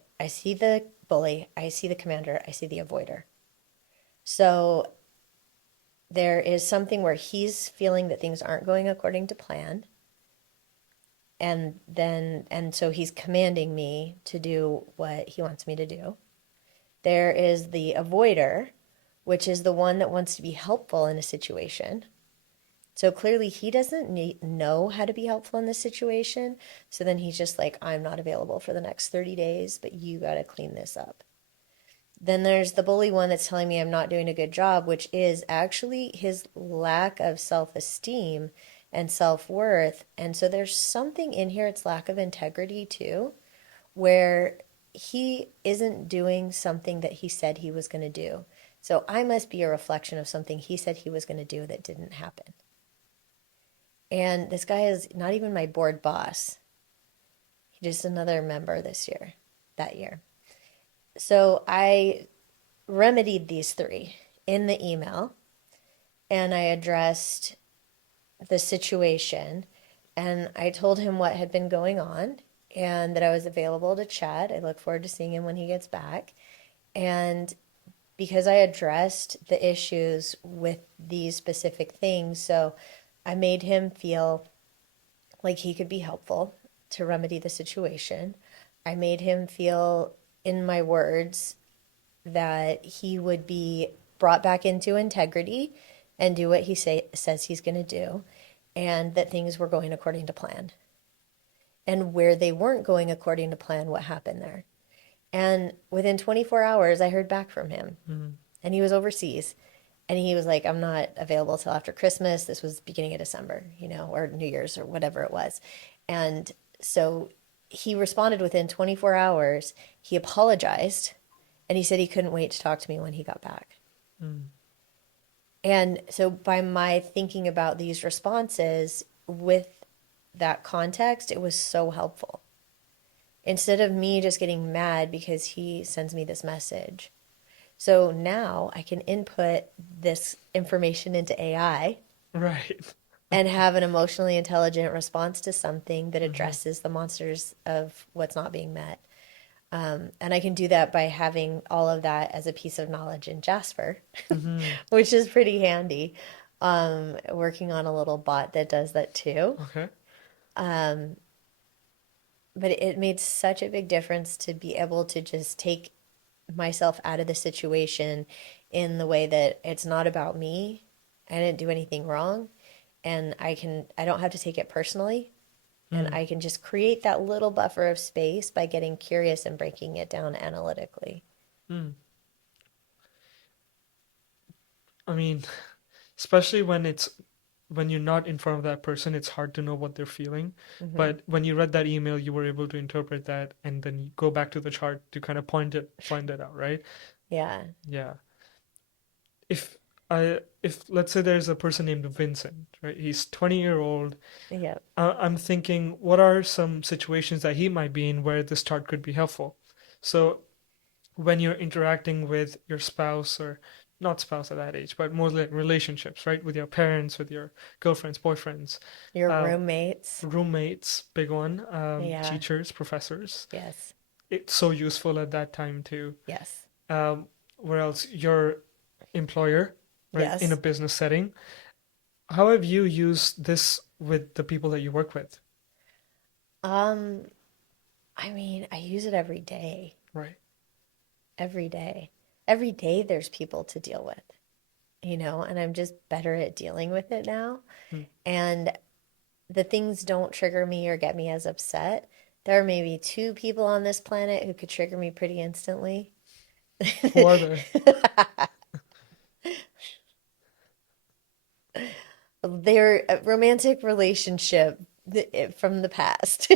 bully, I see the commander, I see the avoider. So there is something where he's feeling that things aren't going according to plan, and so he's commanding me to do what he wants me to do. There is the avoider, which is the one that wants to be helpful in a situation. So clearly he doesn't know how to be helpful in this situation. So then he's just like, I'm not available for the next 30 days, but you got to clean this up. Then there's the bully one that's telling me I'm not doing a good job, which is actually his lack of self esteem and self worth. And so there's something in here, it's lack of integrity too, where he isn't doing something that he said he was going to do. So I must be a reflection of something he said he was going to do that didn't happen. And this guy is not even my board boss. He's just another member that year. So I remedied these three in the email and I addressed the situation and I told him what had been going on and that I was available to chat. I look forward to seeing him when he gets back. And because I addressed the issues with these specific things, so I made him feel like he could be helpful to remedy the situation. I made him feel in my words that he would be brought back into integrity and do what says he's going to do, and that things were going according to plan. And where they weren't going according to plan, what happened there. And within 24 hours, I heard back from him. Mm. And he was overseas. And he was like, I'm not available till after Christmas. This was beginning of December, or New Year's or whatever it was. And so he responded within 24 hours. He apologized and he said he couldn't wait to talk to me when he got back. Mm. And so by my thinking about these responses with that context, it was so helpful. Instead of me just getting mad because he sends me this message. So now I can input this information into AI Right. and have an emotionally intelligent response to something that Mm-hmm. addresses the monsters of what's not being met. And I can do that by having all of that as a piece of knowledge in Jasper, Mm-hmm. which is pretty handy. Working on a little bot that does that too. Okay. But it made such a big difference to be able to just take myself out of the situation in the way that it's not about me. I didn't do anything wrong. And I don't have to take it personally. And Mm. I can just create that little buffer of space by getting curious and breaking it down analytically. Mm. I mean, especially when you're not in front of that person, it's hard to know what they're feeling. Hmm. But when you read that email, you were able to interpret that and then you go back to the chart to kind of point it out, right? Yeah. Yeah. If if let's say there's a person named Vincent, right? He's 20-year-old. Yeah. I'm thinking, what are some situations that he might be in where this chart could be helpful? So when you're interacting with your spouse or not spouse at that age, but more like relationships, right? With your parents, with your girlfriends, boyfriends, Your uh, roommates. roommates, big one, Yeah. teachers, professors. Yes. It's so useful at that time too. Yes. Um, where else? Your employer, right? In a Yes. business setting. How have you used this with the people that you work with? Um, I mean, I use it every day. Right. Every day. Every day there's people to deal with, and I'm just better at dealing with it now. Hmm. And the things don't trigger me or get me as upset. There are maybe two people on this planet who could trigger me pretty instantly. Who are they? Their romantic relationship from the past.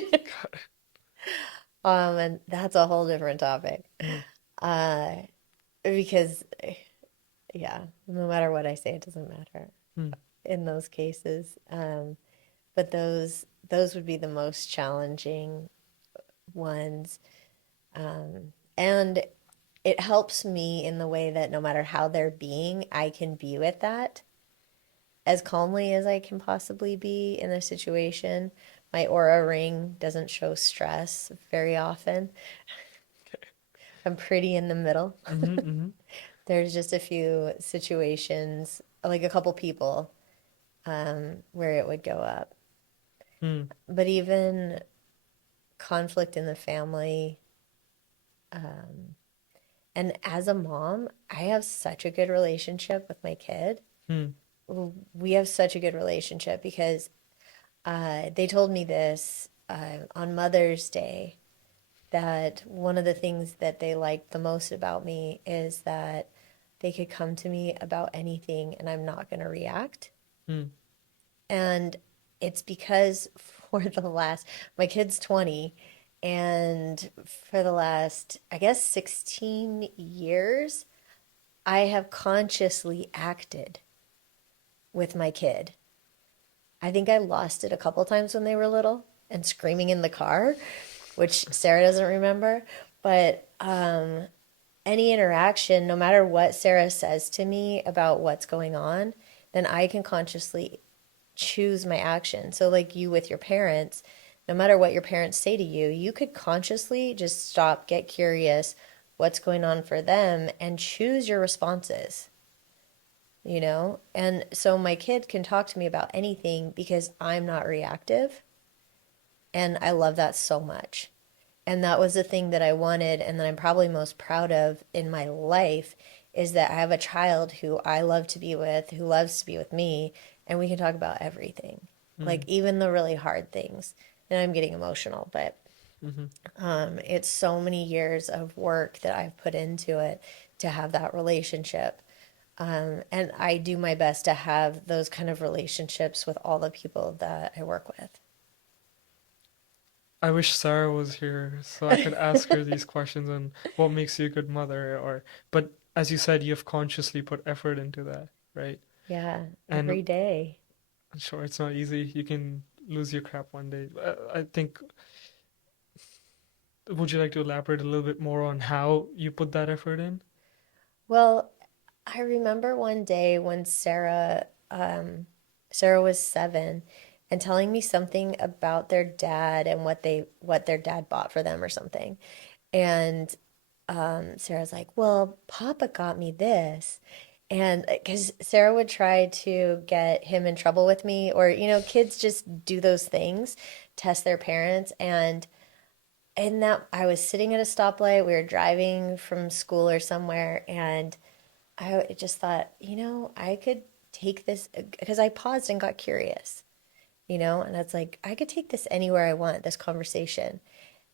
And that's a whole different topic. Hmm. Because, yeah, no matter what I say, it doesn't matter. Hmm. in those cases. But those would be the most challenging ones. And it helps me in the way that no matter how they're being, I can be with that as calmly as I can possibly be in a situation. My aura ring doesn't show stress very often. I'm pretty in the middle. Mm-hmm, mm-hmm. There's just a few situations, like a couple people, where it would go up. Mm, But even conflict in the family, and as a mom, I have such a good relationship with my kid. mm, We have such a good relationship because they told me this on Mother's Day that one of the things that they liked the most about me is that they could come to me about anything and I'm not going to react. mm, And it's because my kid's 20, and for the last, I guess, 16 years, I have consciously acted with my kid. I think I lost it a couple times when they were little and screaming in the car, which Sarah doesn't remember. But any interaction, no matter what Sarah says to me about what's going on, then I can consciously choose my action. So, like you with your parents, no matter what your parents say to you, you could consciously just stop, get curious, what's going on for them, and choose your responses, you know? And so my kid can talk to me about anything because I'm not reactive. And I love that so much. And that was the thing that I wanted and that I'm probably most proud of in my life is that I have a child who I love to be with, who loves to be with me, and we can talk about everything. Like mm, even the really hard things. And I'm getting emotional, but mm-hmm. it's so many years of work that I've put into it to have that relationship. And I do my best to have those kind of relationships with all the people that I work I wish Sarah was here so I could ask her these questions on what makes you a good mother, or but as you said, you've consciously put effort into that, right? Yeah, And every day. I'm sure it's not easy. You can lose your crap one day. I think, would you like to elaborate a little bit more on how you put that effort in? Well, I remember one day when Sarah was 7 and telling me something about their dad and what their dad bought for them or something. And Sarah's like, "Well, Papa got me this." And because Sarah would try to get him in trouble with me, or kids just do those things, test their parents. And that I was sitting at a stoplight, we were driving from school or somewhere, and I just thought, I could take this because I paused and got curious, and it's like, I could take this anywhere I want, this conversation.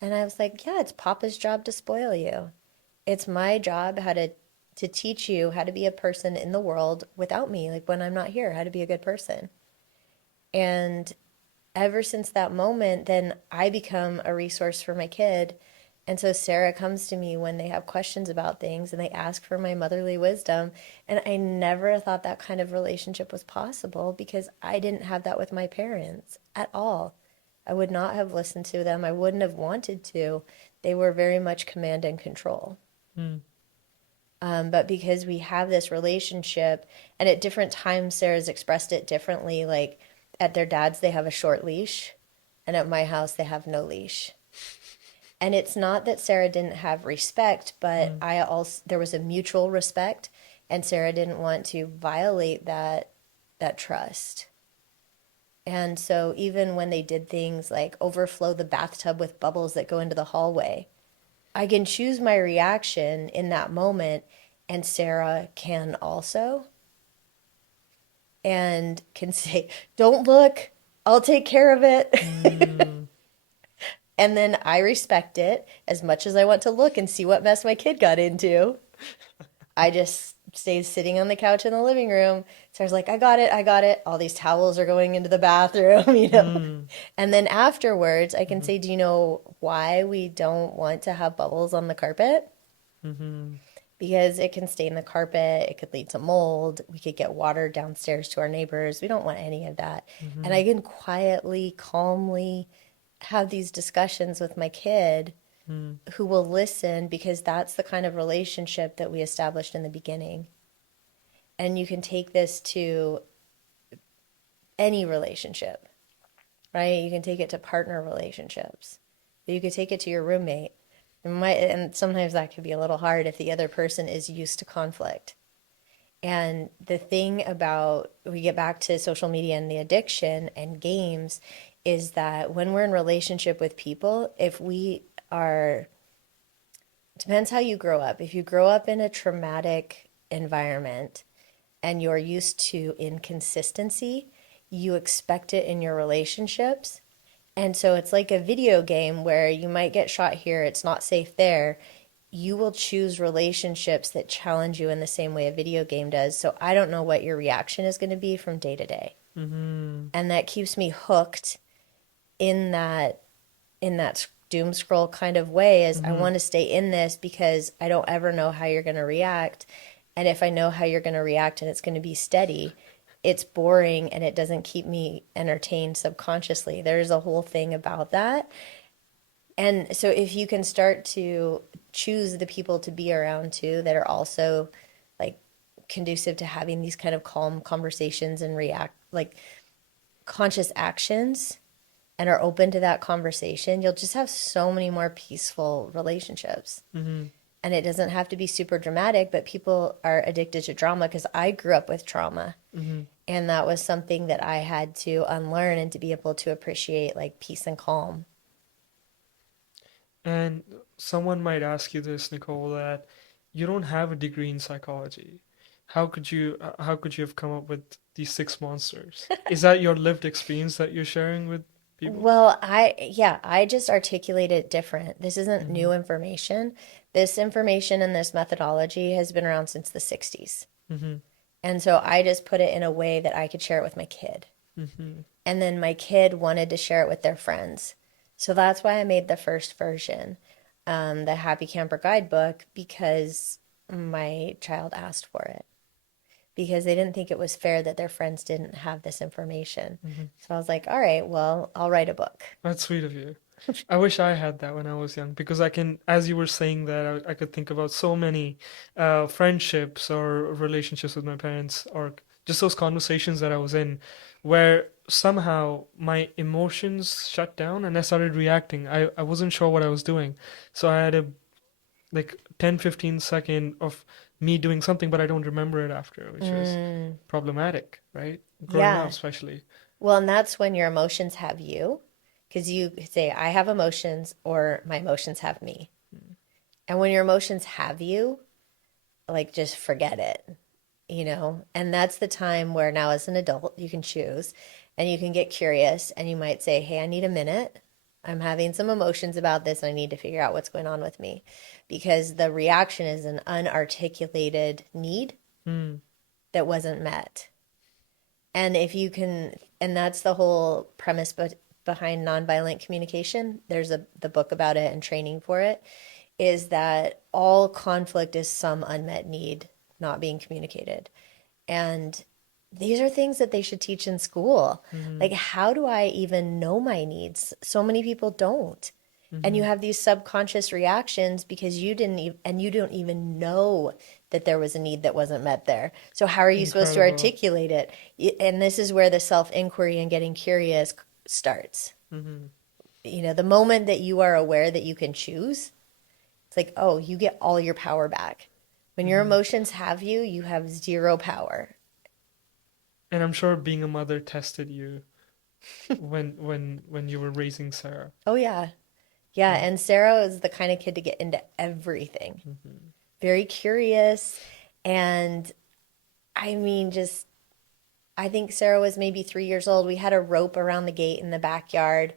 And I was like, yeah, it's Papa's job to spoil you. It's my job to teach you how to be a person in the world without me, like when I'm not here, how to be a good person. And ever since that moment, then I become a resource for my kid. And so Sarah comes to me when they have questions about things and they ask for my motherly wisdom. And I never thought that kind of relationship was possible because I didn't have that with my parents at all. I would not have listened to them. I wouldn't have wanted to. They were very much command and control. Mm, But because we have this relationship, and at different times, Sarah's expressed it differently. Like at their dad's, they have a short leash, and at my house, they have no leash. And it's not that Sarah didn't have respect, but mm, I also there was a mutual respect, and Sarah didn't want to violate that trust. And so even when they did things like overflow the bathtub with bubbles that go into the hallway, I can choose my reaction in that moment, and Sarah can also, and can say, "Don't look, I'll take care of it." mm, And then I respect it as much as I want to look and see what mess my kid got into. I just stay sitting on the couch in the living room. Sarah's like, I got it, I got it. All these towels are going into the bathroom, mm, And then afterwards, I can mm-hmm, say, do you know why we don't want to have bubbles on the carpet? mm-hmm. because it can stain the carpet, it could lead to mold, we could get water downstairs to our neighbors. We don't want any of that. And Mm-hmm. I can quietly, calmly have these discussions with my kid Mm. who will listen because that's the kind of relationship that we established in the beginning. And you can take this to any relationship, right? You can take it to partner relationships. You could take it to your roommate. And sometimes that could be a little hard if the other person is used to conflict. And the thing about, we get back to social media and the addiction and games, is that when we're in relationship with people, if we are, depends how you grow up. If you grow up in a traumatic environment and you're used to inconsistency, you expect it in your relationships. And so it's like a video game where you might get shot here, it's not safe there. You will choose relationships that challenge you in the same way a video game does. So I don't know what your reaction is going to be from day to day. Mm-hmm. And that keeps me hooked in that doom scroll kind of way, is I Mm-hmm. want to stay in this because I don't ever know how you're going to react. And if I know how you're going to react and it's going to be steady, it's boring and it doesn't keep me entertained subconsciously. There's a whole thing about that. And so if you can start to choose the people to be around too that are also like conducive to having these kind of calm conversations and react like conscious actions and are open to that conversation, you'll just have so many more peaceful relationships. Mm-hmm. And it doesn't have to be super dramatic, but people are addicted to drama because I grew up with trauma. Mm-hmm. And that was something that I had to unlearn and to be able to appreciate like peace and calm. And someone might ask you this, Nicole, that you don't have a degree in psychology. How could you have come up with these six monsters? Is that your lived experience that you're sharing with people? Well, I just articulate it different. This isn't Mm-hmm. new information. This information and this methodology has been around since the 60s. Mm-hmm. And so I just put it in a way that I could share it with my kid. Mm-hmm. And then my kid wanted to share it with their friends. So that's why I made the first version, the Happy Camper Guidebook, because my child asked for it, because they didn't think it was fair that their friends didn't have this information. Mm-hmm. So I was like, all right, well, I'll write a book. That's sweet of you. I wish I had that when I was young because I can, as you were saying that, I could think about so many friendships or relationships with my parents or just those conversations that I was in where somehow my emotions shut down and I started reacting. I wasn't sure what I was doing. So I had a like 10-15 second of me doing something, but I don't remember it after, which was Mm, problematic, right? Growing up, yeah. especially. Well, and that's when your emotions have you, because you say, I have emotions, or my emotions have me. And when your emotions have you, like just forget it. And that's the time where now, as an adult, you can choose and you can get curious and you might say, hey, I need a minute. I'm having some emotions about this and I need to figure out what's going on with me, because the reaction is an unarticulated need Mm, that wasn't met. And if you can, and that's the whole premise behind nonviolent communication. There's the book about it and training for it, is that all conflict is some unmet need not being communicated. And these are things that they should teach in school. mm-hmm, Like, how do I even know my needs? So many people don't. And mm-hmm. you have these subconscious reactions because you didn't even, and you don't even know that there was a need that wasn't met there. So how are you supposed to Incredible. articulate it? And this is where the self-inquiry and getting curious starts. Mm-hmm. The moment that you are aware that you can choose, it's like, oh, you get all your power back. When your Mm-hmm. emotions have you, you have zero power. And I'm sure being a mother tested you when you were raising Sarah. Oh, yeah. Yeah. Yeah. And Sarah is the kind of kid to get into everything, Mm-hmm. very curious. And I mean, I think Sarah was maybe 3 years old. We had a rope around the gate in the backyard,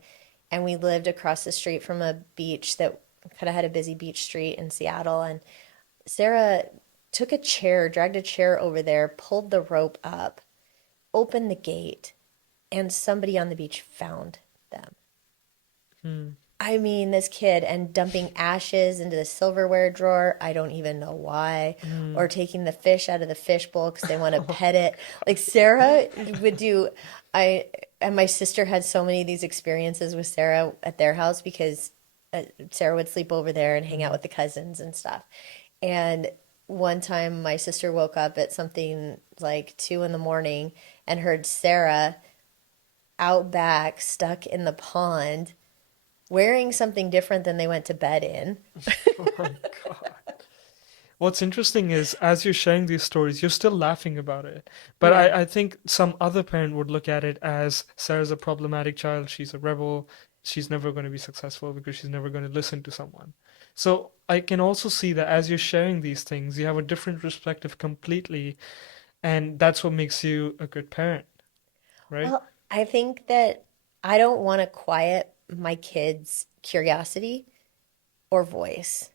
and we lived across the street from a beach that kind of had a busy beach street in Seattle. And Sarah took a chair, dragged a chair over there, pulled the rope up, opened the gate, and somebody on the beach found them. Hmm. I mean, this kid and dumping ashes into the silverware drawer. I don't even know why. Or Mm. taking the fish out of the fish bowl because they want to pet it. Like Sarah would do, I, and my sister had so many of these experiences with Sarah at their house because Sarah would sleep over there and hang out Mm. with the cousins and stuff. And one time my sister woke up at something like 2 in the morning and heard Sarah out back stuck in the pond wearing something different than they went to bed in. Oh my God. What's interesting is, as you're sharing these stories, you're still laughing about it. But Yeah. I think some other parent would look at it as Sarah's a problematic child, she's a rebel, she's never going to be successful because she's never going to listen to someone. So I can also see that as you're sharing these things, you have a different perspective completely, and that's what makes you a good parent, right? Well, I think that I don't want to quiet my kids' curiosity or voice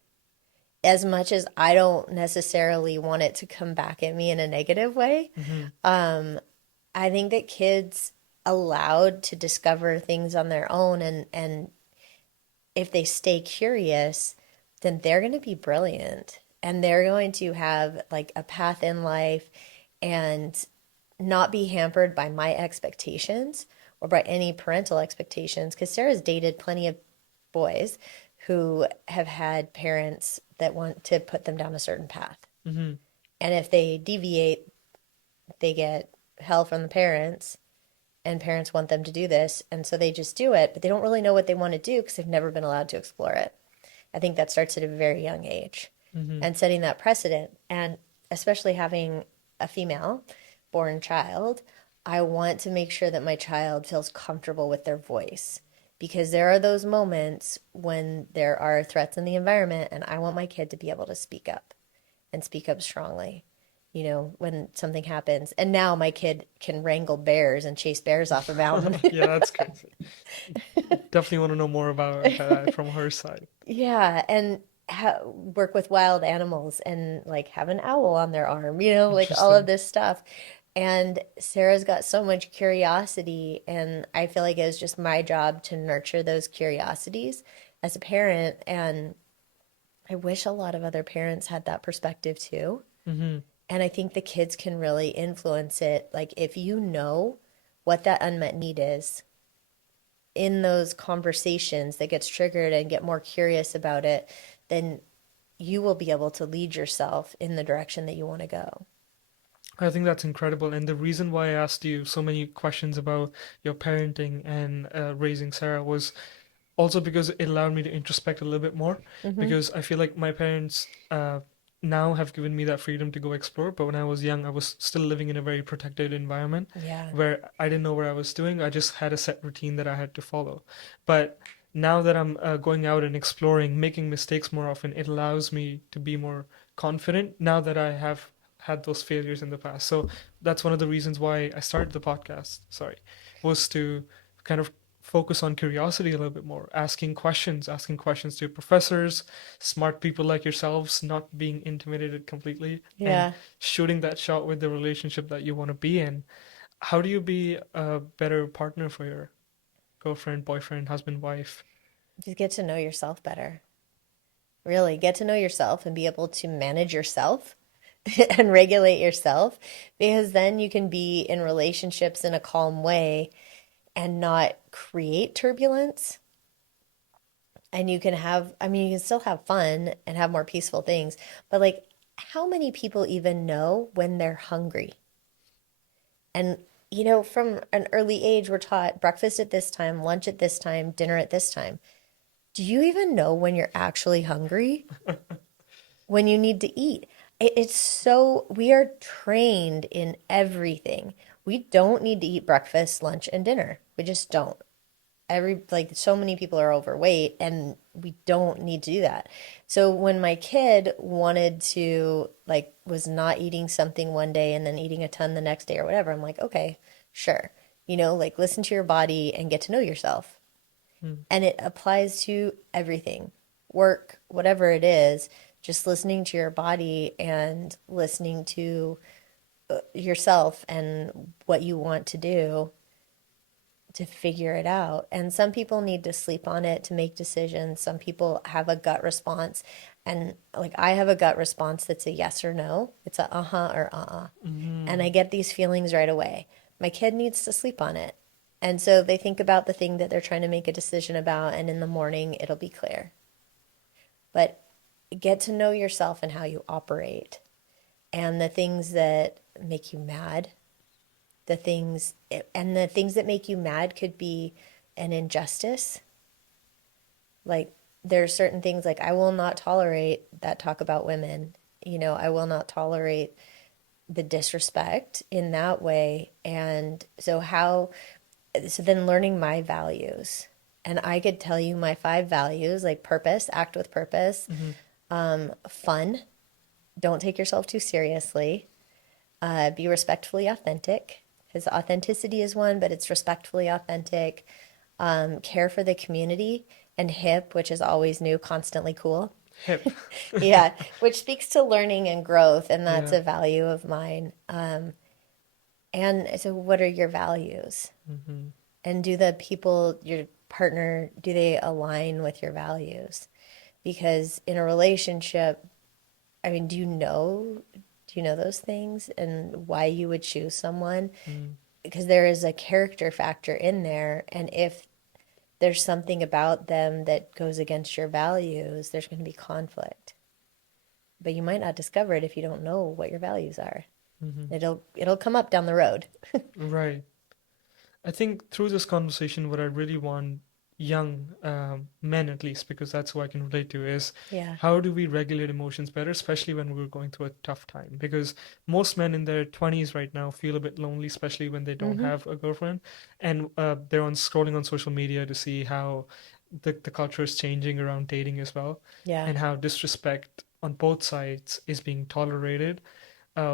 as much as I don't necessarily want it to come back at me in a negative way. Mm-hmm. Um, I think that kids allowed to discover things on their own and if they stay curious, then they're going to be brilliant and they're going to have like a path in life and not be hampered by my expectations or by any parental expectations. Because Sarah's dated plenty of boys who have had parents that want to put them down a certain path. Mm-hmm. And if they deviate, they get hell from the parents, and parents want them to do this. And so they just do it, but they don't really know what they want to do because they've never been allowed to explore it. I think that starts at a very young age Mm-hmm. and setting that precedent. And especially having a female born child, I want to make sure that my child feels comfortable with their voice because there are those moments when there are threats in the environment, and I want my kid to be able to speak up and speak up strongly. You know, when something happens. And now my kid can wrangle bears and chase bears off a mountain. Yeah, that's crazy. Definitely want to know more about that from her side. Yeah, and work with wild animals and like have an owl on their arm, you know, like all of Interesting. this stuff. And Sarah's got so much curiosity, and I feel like it's just my job to nurture those curiosities as a parent. And I wish a lot of other parents had that perspective too. Mm-hmm. And I think the kids can really influence it. Like if you know what that unmet need is in those conversations that gets triggered and get more curious about it, then you will be able to lead yourself in the direction that you want to go. I think that's incredible. And the reason why I asked you so many questions about your parenting and raising Sarah was also because it allowed me to introspect a little bit more. Hmm. Because I feel like my parents now have given me that freedom to go explore. But when I was young, I was still living in a very protected environment Yeah. where I didn't know what I was doing. I just had a set routine that I had to follow. But now that I'm going out and exploring, making mistakes more often, it allows me to be more confident now that I have had those failures in the past. So that's one of the reasons why I started the podcast, sorry, was to kind of focus on curiosity a little bit more, asking questions to professors, smart people like yourselves, not being intimidated completely, and Yeah. shooting that shot with the relationship that you want to be in. How do you be a better partner for your girlfriend, boyfriend, husband, wife? Just get to know yourself better. Really get to know yourself and be able to manage yourself and regulate yourself because then you can be in relationships in a calm way and not create turbulence. And you can have, I mean, you can still have fun and have more peaceful things, but like, how many people even know when they're hungry? And, you know, from an early age, we're taught breakfast at this time, lunch at this time, dinner at this time. Do you even know when you're actually hungry? When you need to eat? It's so, we are trained in everything. We don't need to eat breakfast, lunch, and dinner. We just don't. Like so many people are overweight and we don't need to do that. So when my kid wanted to like was not eating something one day and then eating a ton the next day or whatever, I'm like, okay, sure. You know, like listen to your body and get to know yourself. Hmm. And it applies to everything. Work, whatever it is, just listening to your body and listening to yourself and what you want to do to figure it out. And some people need to sleep on it to make decisions. Some people have a gut response. And like I have a gut response that's a yes or no. It's a uh-huh or uh-uh. And I Mm, get these feelings right away. My kid needs to sleep on it. And so they think about the thing that they're trying to make a decision about, and in the morning it'll be clear. But get to know yourself and how you operate and the things that make you mad, the things, and the things that make you mad could be an injustice. Like there are certain things like I will not tolerate that talk about women. I will not tolerate the disrespect in that way. And so then learning my values. And I could tell you my 5 values like purpose, act with purpose, hmm fun, don't take yourself too seriously, be respectfully authentic, because authenticity is one, but it's respectfully authentic, care for the community, and hip, which is always new, constantly cool. Hip. Yeah, which speaks to learning and growth, and that's Yeah. a value of mine. And so, what are your values? hmm And do the people, your partner, do they align with your values? Because in a relationship, I mean, do you know those things and why you would choose someone? mm Because there is a character factor in there, and if there's something about them that goes against your values, there's going to be conflict. But you might not discover it if you don't know what your values are. hmm It'll come up down the road. Right. I think through this conversation, what I really want young men, at least, because that's who I can relate to, is Yeah. how do we regulate emotions better, especially when we're going through a tough time? Because most men in their 20s right now feel a bit lonely, especially when they don't Mm-hmm. have a girlfriend, and they're on scrolling on social media to see how the culture is changing around dating as well, Yeah. and how disrespect on both sides is being tolerated,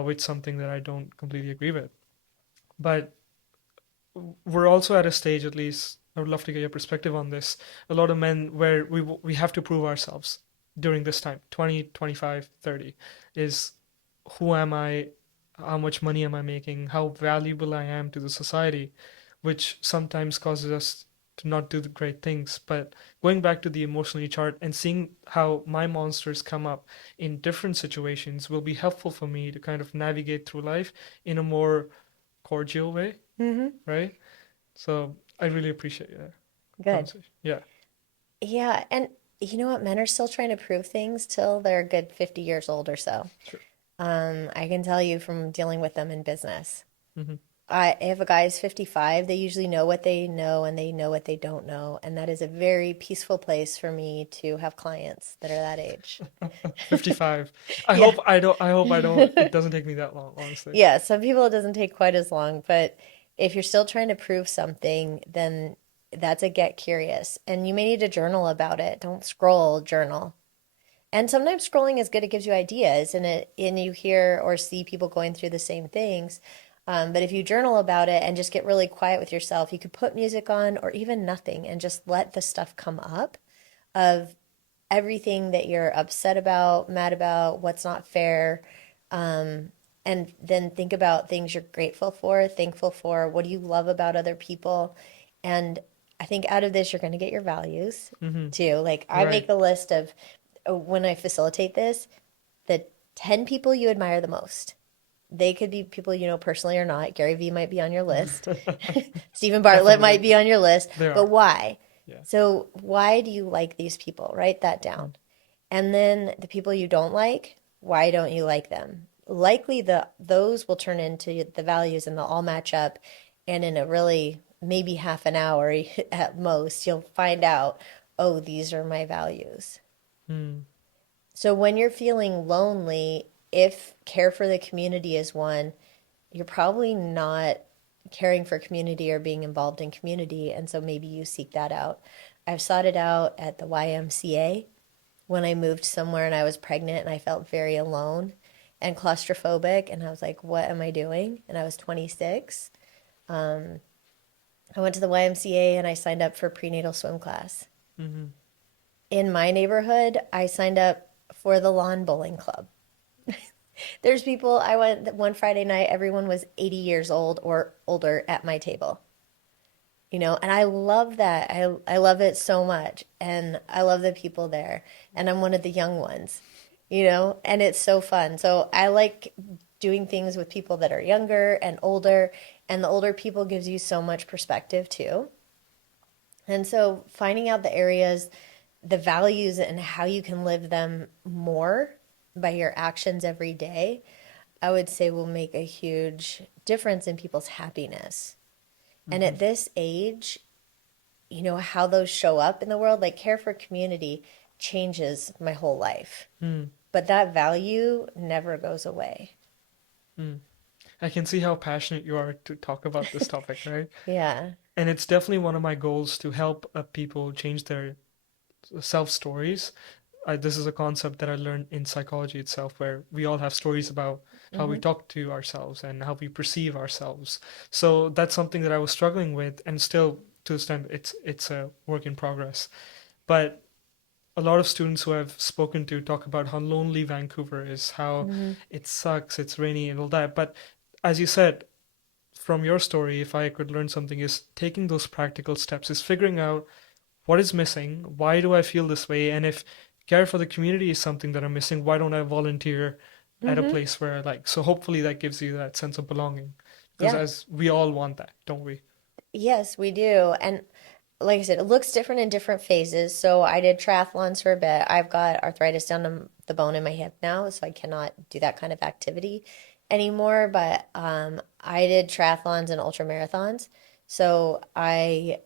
which is something that I don't completely agree with. But we're also at a stage, at least I would love to get your perspective on this. A lot of men where we have to prove ourselves during this time, 20, 25, 30, is who am I? How much money am I making? How valuable I am to the society, which sometimes causes us to not do the great things. But going back to the emotionally chart and seeing how my monsters come up in different situations will be helpful for me to kind of navigate through life in a more cordial way, Mm-hmm. right? So I really appreciate that Good. conversation. Yeah, Yeah, and you know what? Men are still trying to prove things till they're a good 50 years old or so. sure. I can tell you from dealing with them in business. hmm If a guy is 55, they usually know what they know and they know what they don't know. And that is a very peaceful place for me to have clients that are that age. 55. Yeah. I hope I don't. It doesn't take me that long, honestly. Yeah, some people it doesn't take quite as long, but if you're still trying to prove something, then that's a get curious. And you may need to journal about it. Don't scroll, journal. And sometimes scrolling is good. It gives you ideas and you hear or see people going through the same things. But if you journal about it and just get really quiet with yourself, you could put music on or even nothing and just let the stuff come up of everything that you're upset about, mad about, what's not fair. And then think about things you're grateful for, thankful for, what do you love about other people. And I think out of this, you're going to get your values hmm too. Like I Right. make a list of when I facilitate this, the 10 people you admire the most. They could be people you know personally or not. Gary Vee might be on your list. Stephen Bartlett might Definitely. be on your list, They but are. why? Yeah. So, why do you like these people? Write that down. And then the people you don't like, why don't you like them? Likely those will turn into the values and they'll all match up. And in a really maybe half an hour at most, you'll find out, oh, these are my values. Mm. So when you're feeling lonely, if care for the community is one, you're probably not caring for community or being involved in community. And so maybe you seek that out. I've sought it out at the YMCA when I moved somewhere and I was pregnant and I felt very alone and claustrophobic. And I was like, what am I doing? And I was 26. I went to the YMCA and I signed up for prenatal swim class. hmm In my neighborhood, I signed up for the lawn bowling club. There's people, I went one Friday night, everyone was 80 years old or older at my table. And I love that. I love it so much. And I love the people there. And I'm one of the young ones, and it's so fun. So I like doing things with people that are younger and older, and the older people gives you so much perspective too. And so finding out the areas, the values, and how you can live them more by your actions every day, I would say will make a huge difference in people's happiness. And Hmm. at this age, how those show up in the world, like care for community changes my whole life. Hmm. But that value never goes away. Hmm. I can see how passionate you are to talk about this topic, right? Yeah. And it's definitely one of my goals to help people change their self stories. This is a concept that I learned in psychology itself, where we all have stories about how we Hmm. talk to ourselves and how we perceive ourselves. So that's something that I was struggling with, and still to this time, it's a work in progress. But a lot of students who I've spoken to talk about how lonely Vancouver is, how Hmm. it sucks, it's rainy, and all that. But as you said, from your story, if I could learn something, is taking those practical steps, is figuring out what is missing, why do I feel this way, and if care for the community is something that I'm missing, why don't I volunteer at a Hmm. place where I like? So hopefully that gives you that sense of belonging, because Yeah. as we all want that, don't we? Yes, we do. And like I said, it looks different in different phases. So I did triathlons for a bit. I've got arthritis down to the bone in my hip now, so I cannot do that kind of activity anymore. But I did triathlons and ultra marathons. So I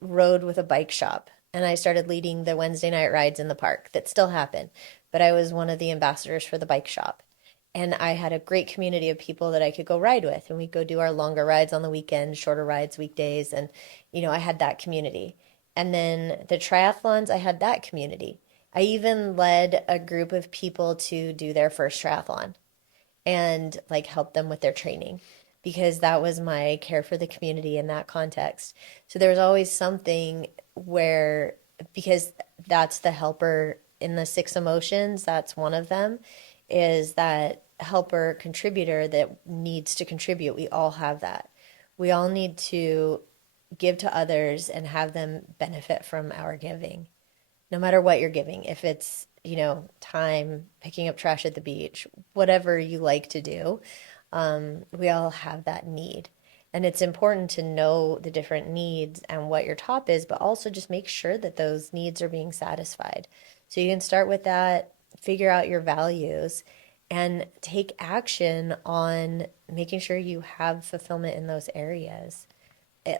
rode with a bike shop and I started leading the Wednesday night rides in the park that still happen. But I was one of the ambassadors for the bike shop. And I had a great community of people that I could go ride with. And we'd go do our longer rides on the weekend, shorter rides weekdays. And I had that community. And then the triathlons, I had that community. I even led a group of people to do their first triathlon and like help them with their training because that was my care for the community in that context. So there was always something where, because that's the helper in the six emotions, that's one of them, is that helper contributor that needs to contribute. We all have that. We all need to give to others and have them benefit from our giving no matter what you're giving, if it's, time, picking up trash at the beach, whatever you like to do, we all have that need. And it's important to know the different needs and what your top is, but also just make sure that those needs are being satisfied. So you can start with that, figure out your values, and take action on making sure you have fulfillment in those areas.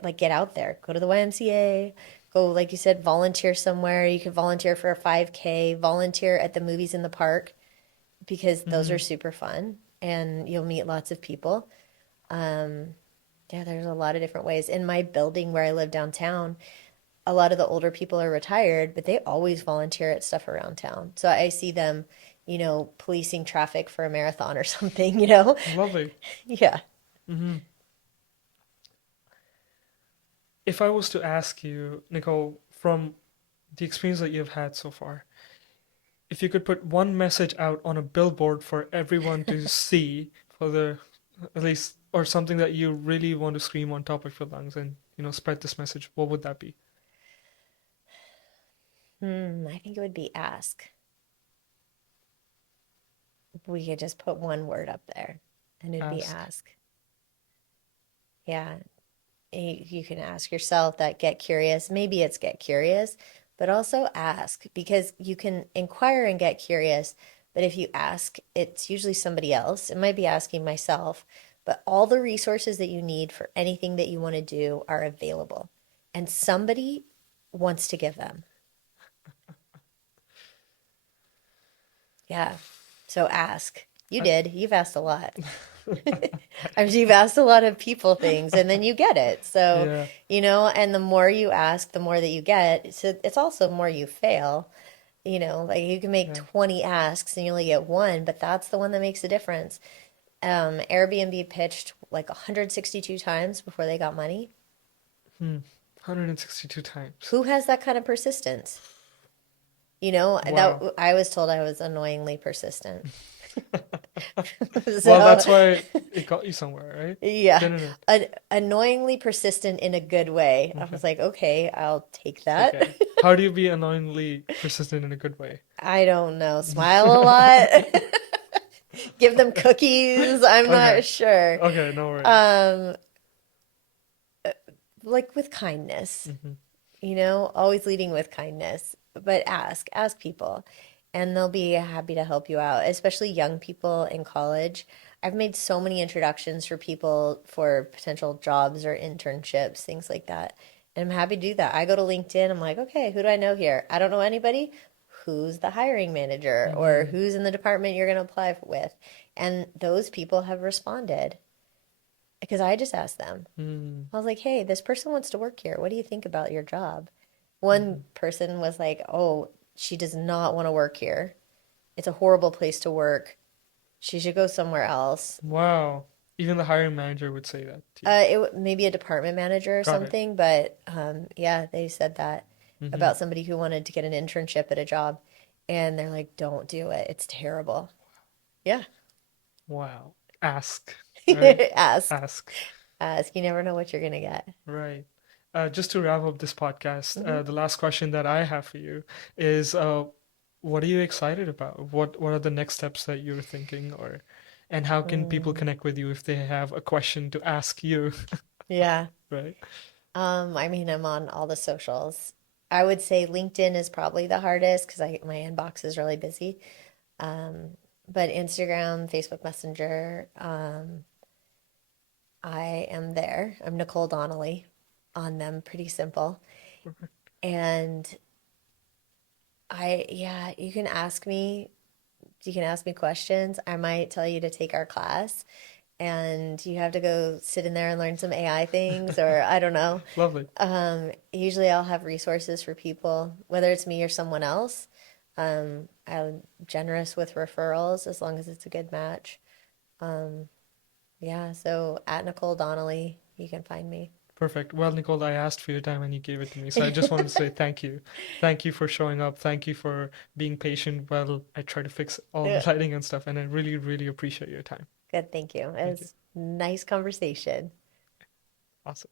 Like get out there, go to the YMCA, go like you said, volunteer somewhere. You could volunteer for a 5K, volunteer at the movies in the park because those are Hmm. super fun and you'll meet lots of people. Um, yeah, there's a lot of different ways. In my building where I live downtown, a lot of the older people are retired, but they always volunteer at stuff around town. So I see them, policing traffic for a marathon or something. Lovely. Yeah. Hmm. If I was to ask you, Nicole, from the experience that you've had so far, if you could put one message out on a billboard for everyone to see, for the at least, or something that you really want to scream on top of your lungs and spread this message, what would that be? I think it would be ask. We could just put one word up there and it'd be Ask. ask. Yeah. You can ask yourself that, get curious. Maybe it's get curious, but also ask because you can inquire and get curious. But if you ask, it's usually somebody else. It might be asking myself, but all the resources that you need for anything that you want to do are available. And somebody wants to give them. Yeah. So ask. You I, did. You've asked a lot. I mean, you've asked a lot of people things and then you get it. So, yeah, and the more you ask, the more that you get. So it's also the more you fail. Like you can make yeah. 20 asks and you only get one, but that's the one that makes the difference. Airbnb pitched like 162 times before they got money. 162 times. Who has that kind of persistence? That Wow. I was told I was annoyingly persistent. Well, So, that's why it got you somewhere, right? yeah, Didn't it? annoyingly persistent in a good way. I Okay. was like, okay, I'll take Take that. care. How do you be annoyingly persistent in a good way? I don't know. Smile a lot. Give them cookies. I'm Okay. not sure. Okay, no worries. Um, like with kindness, Hmm. always leading with kindness, but ask people, and they'll be happy to help you out, especially young people in college. I've made so many introductions for people for potential jobs or internships, things like that. And I'm happy to do that. I go to LinkedIn, I'm like, okay, who do I know here? I don't know anybody. Who's the hiring manager or Hmm. who's in the department you're going to apply with? And those people have responded because I just asked them. Hmm. I was like, hey, this person wants to work here. What do you think about your job? One Hmm. person was like, oh, she does not want to work here. It's a horrible place to work. She should go somewhere else. Wow. Even the hiring manager would say that to you. Maybe a department manager or Got it. something, but yeah, they said that Hmm. about somebody who wanted to get an internship at a job, and they're like, don't do it. It's terrible. Yeah. Wow. Ask, right? Ask. Ask. Ask. You never know what you're gonna get. Right. Just to wrap up this podcast, Hmm. the last question that I have for you is, what are you excited about? What are the next steps that you're thinking, or and how can people Mm, connect with you if they have a question to ask you, yeah. right? I mean, I'm on all the socials. I would say LinkedIn is probably the hardest because I my inbox is really busy. Um, but Instagram, Facebook Messenger, I am there. I'm Nicole Donnelly on them, pretty simple. And yeah, you can ask me questions. I might tell you to take our class and you have to go sit in there and learn some AI things, or I don't know. Lovely. Usually I'll have resources for people, whether it's me or someone else. I'm generous with referrals as long as it's a good match. Um, yeah, so at Nicole Donnelly, you can find me. Perfect. Well, Nicole, I asked for your time and you gave it to me. So I just wanted to say thank you. Thank you for showing up. Thank you for being patient while I try to fix all the lighting and stuff. And I really, really appreciate your time. Good, thank you. It Thank you. was a nice conversation. Awesome.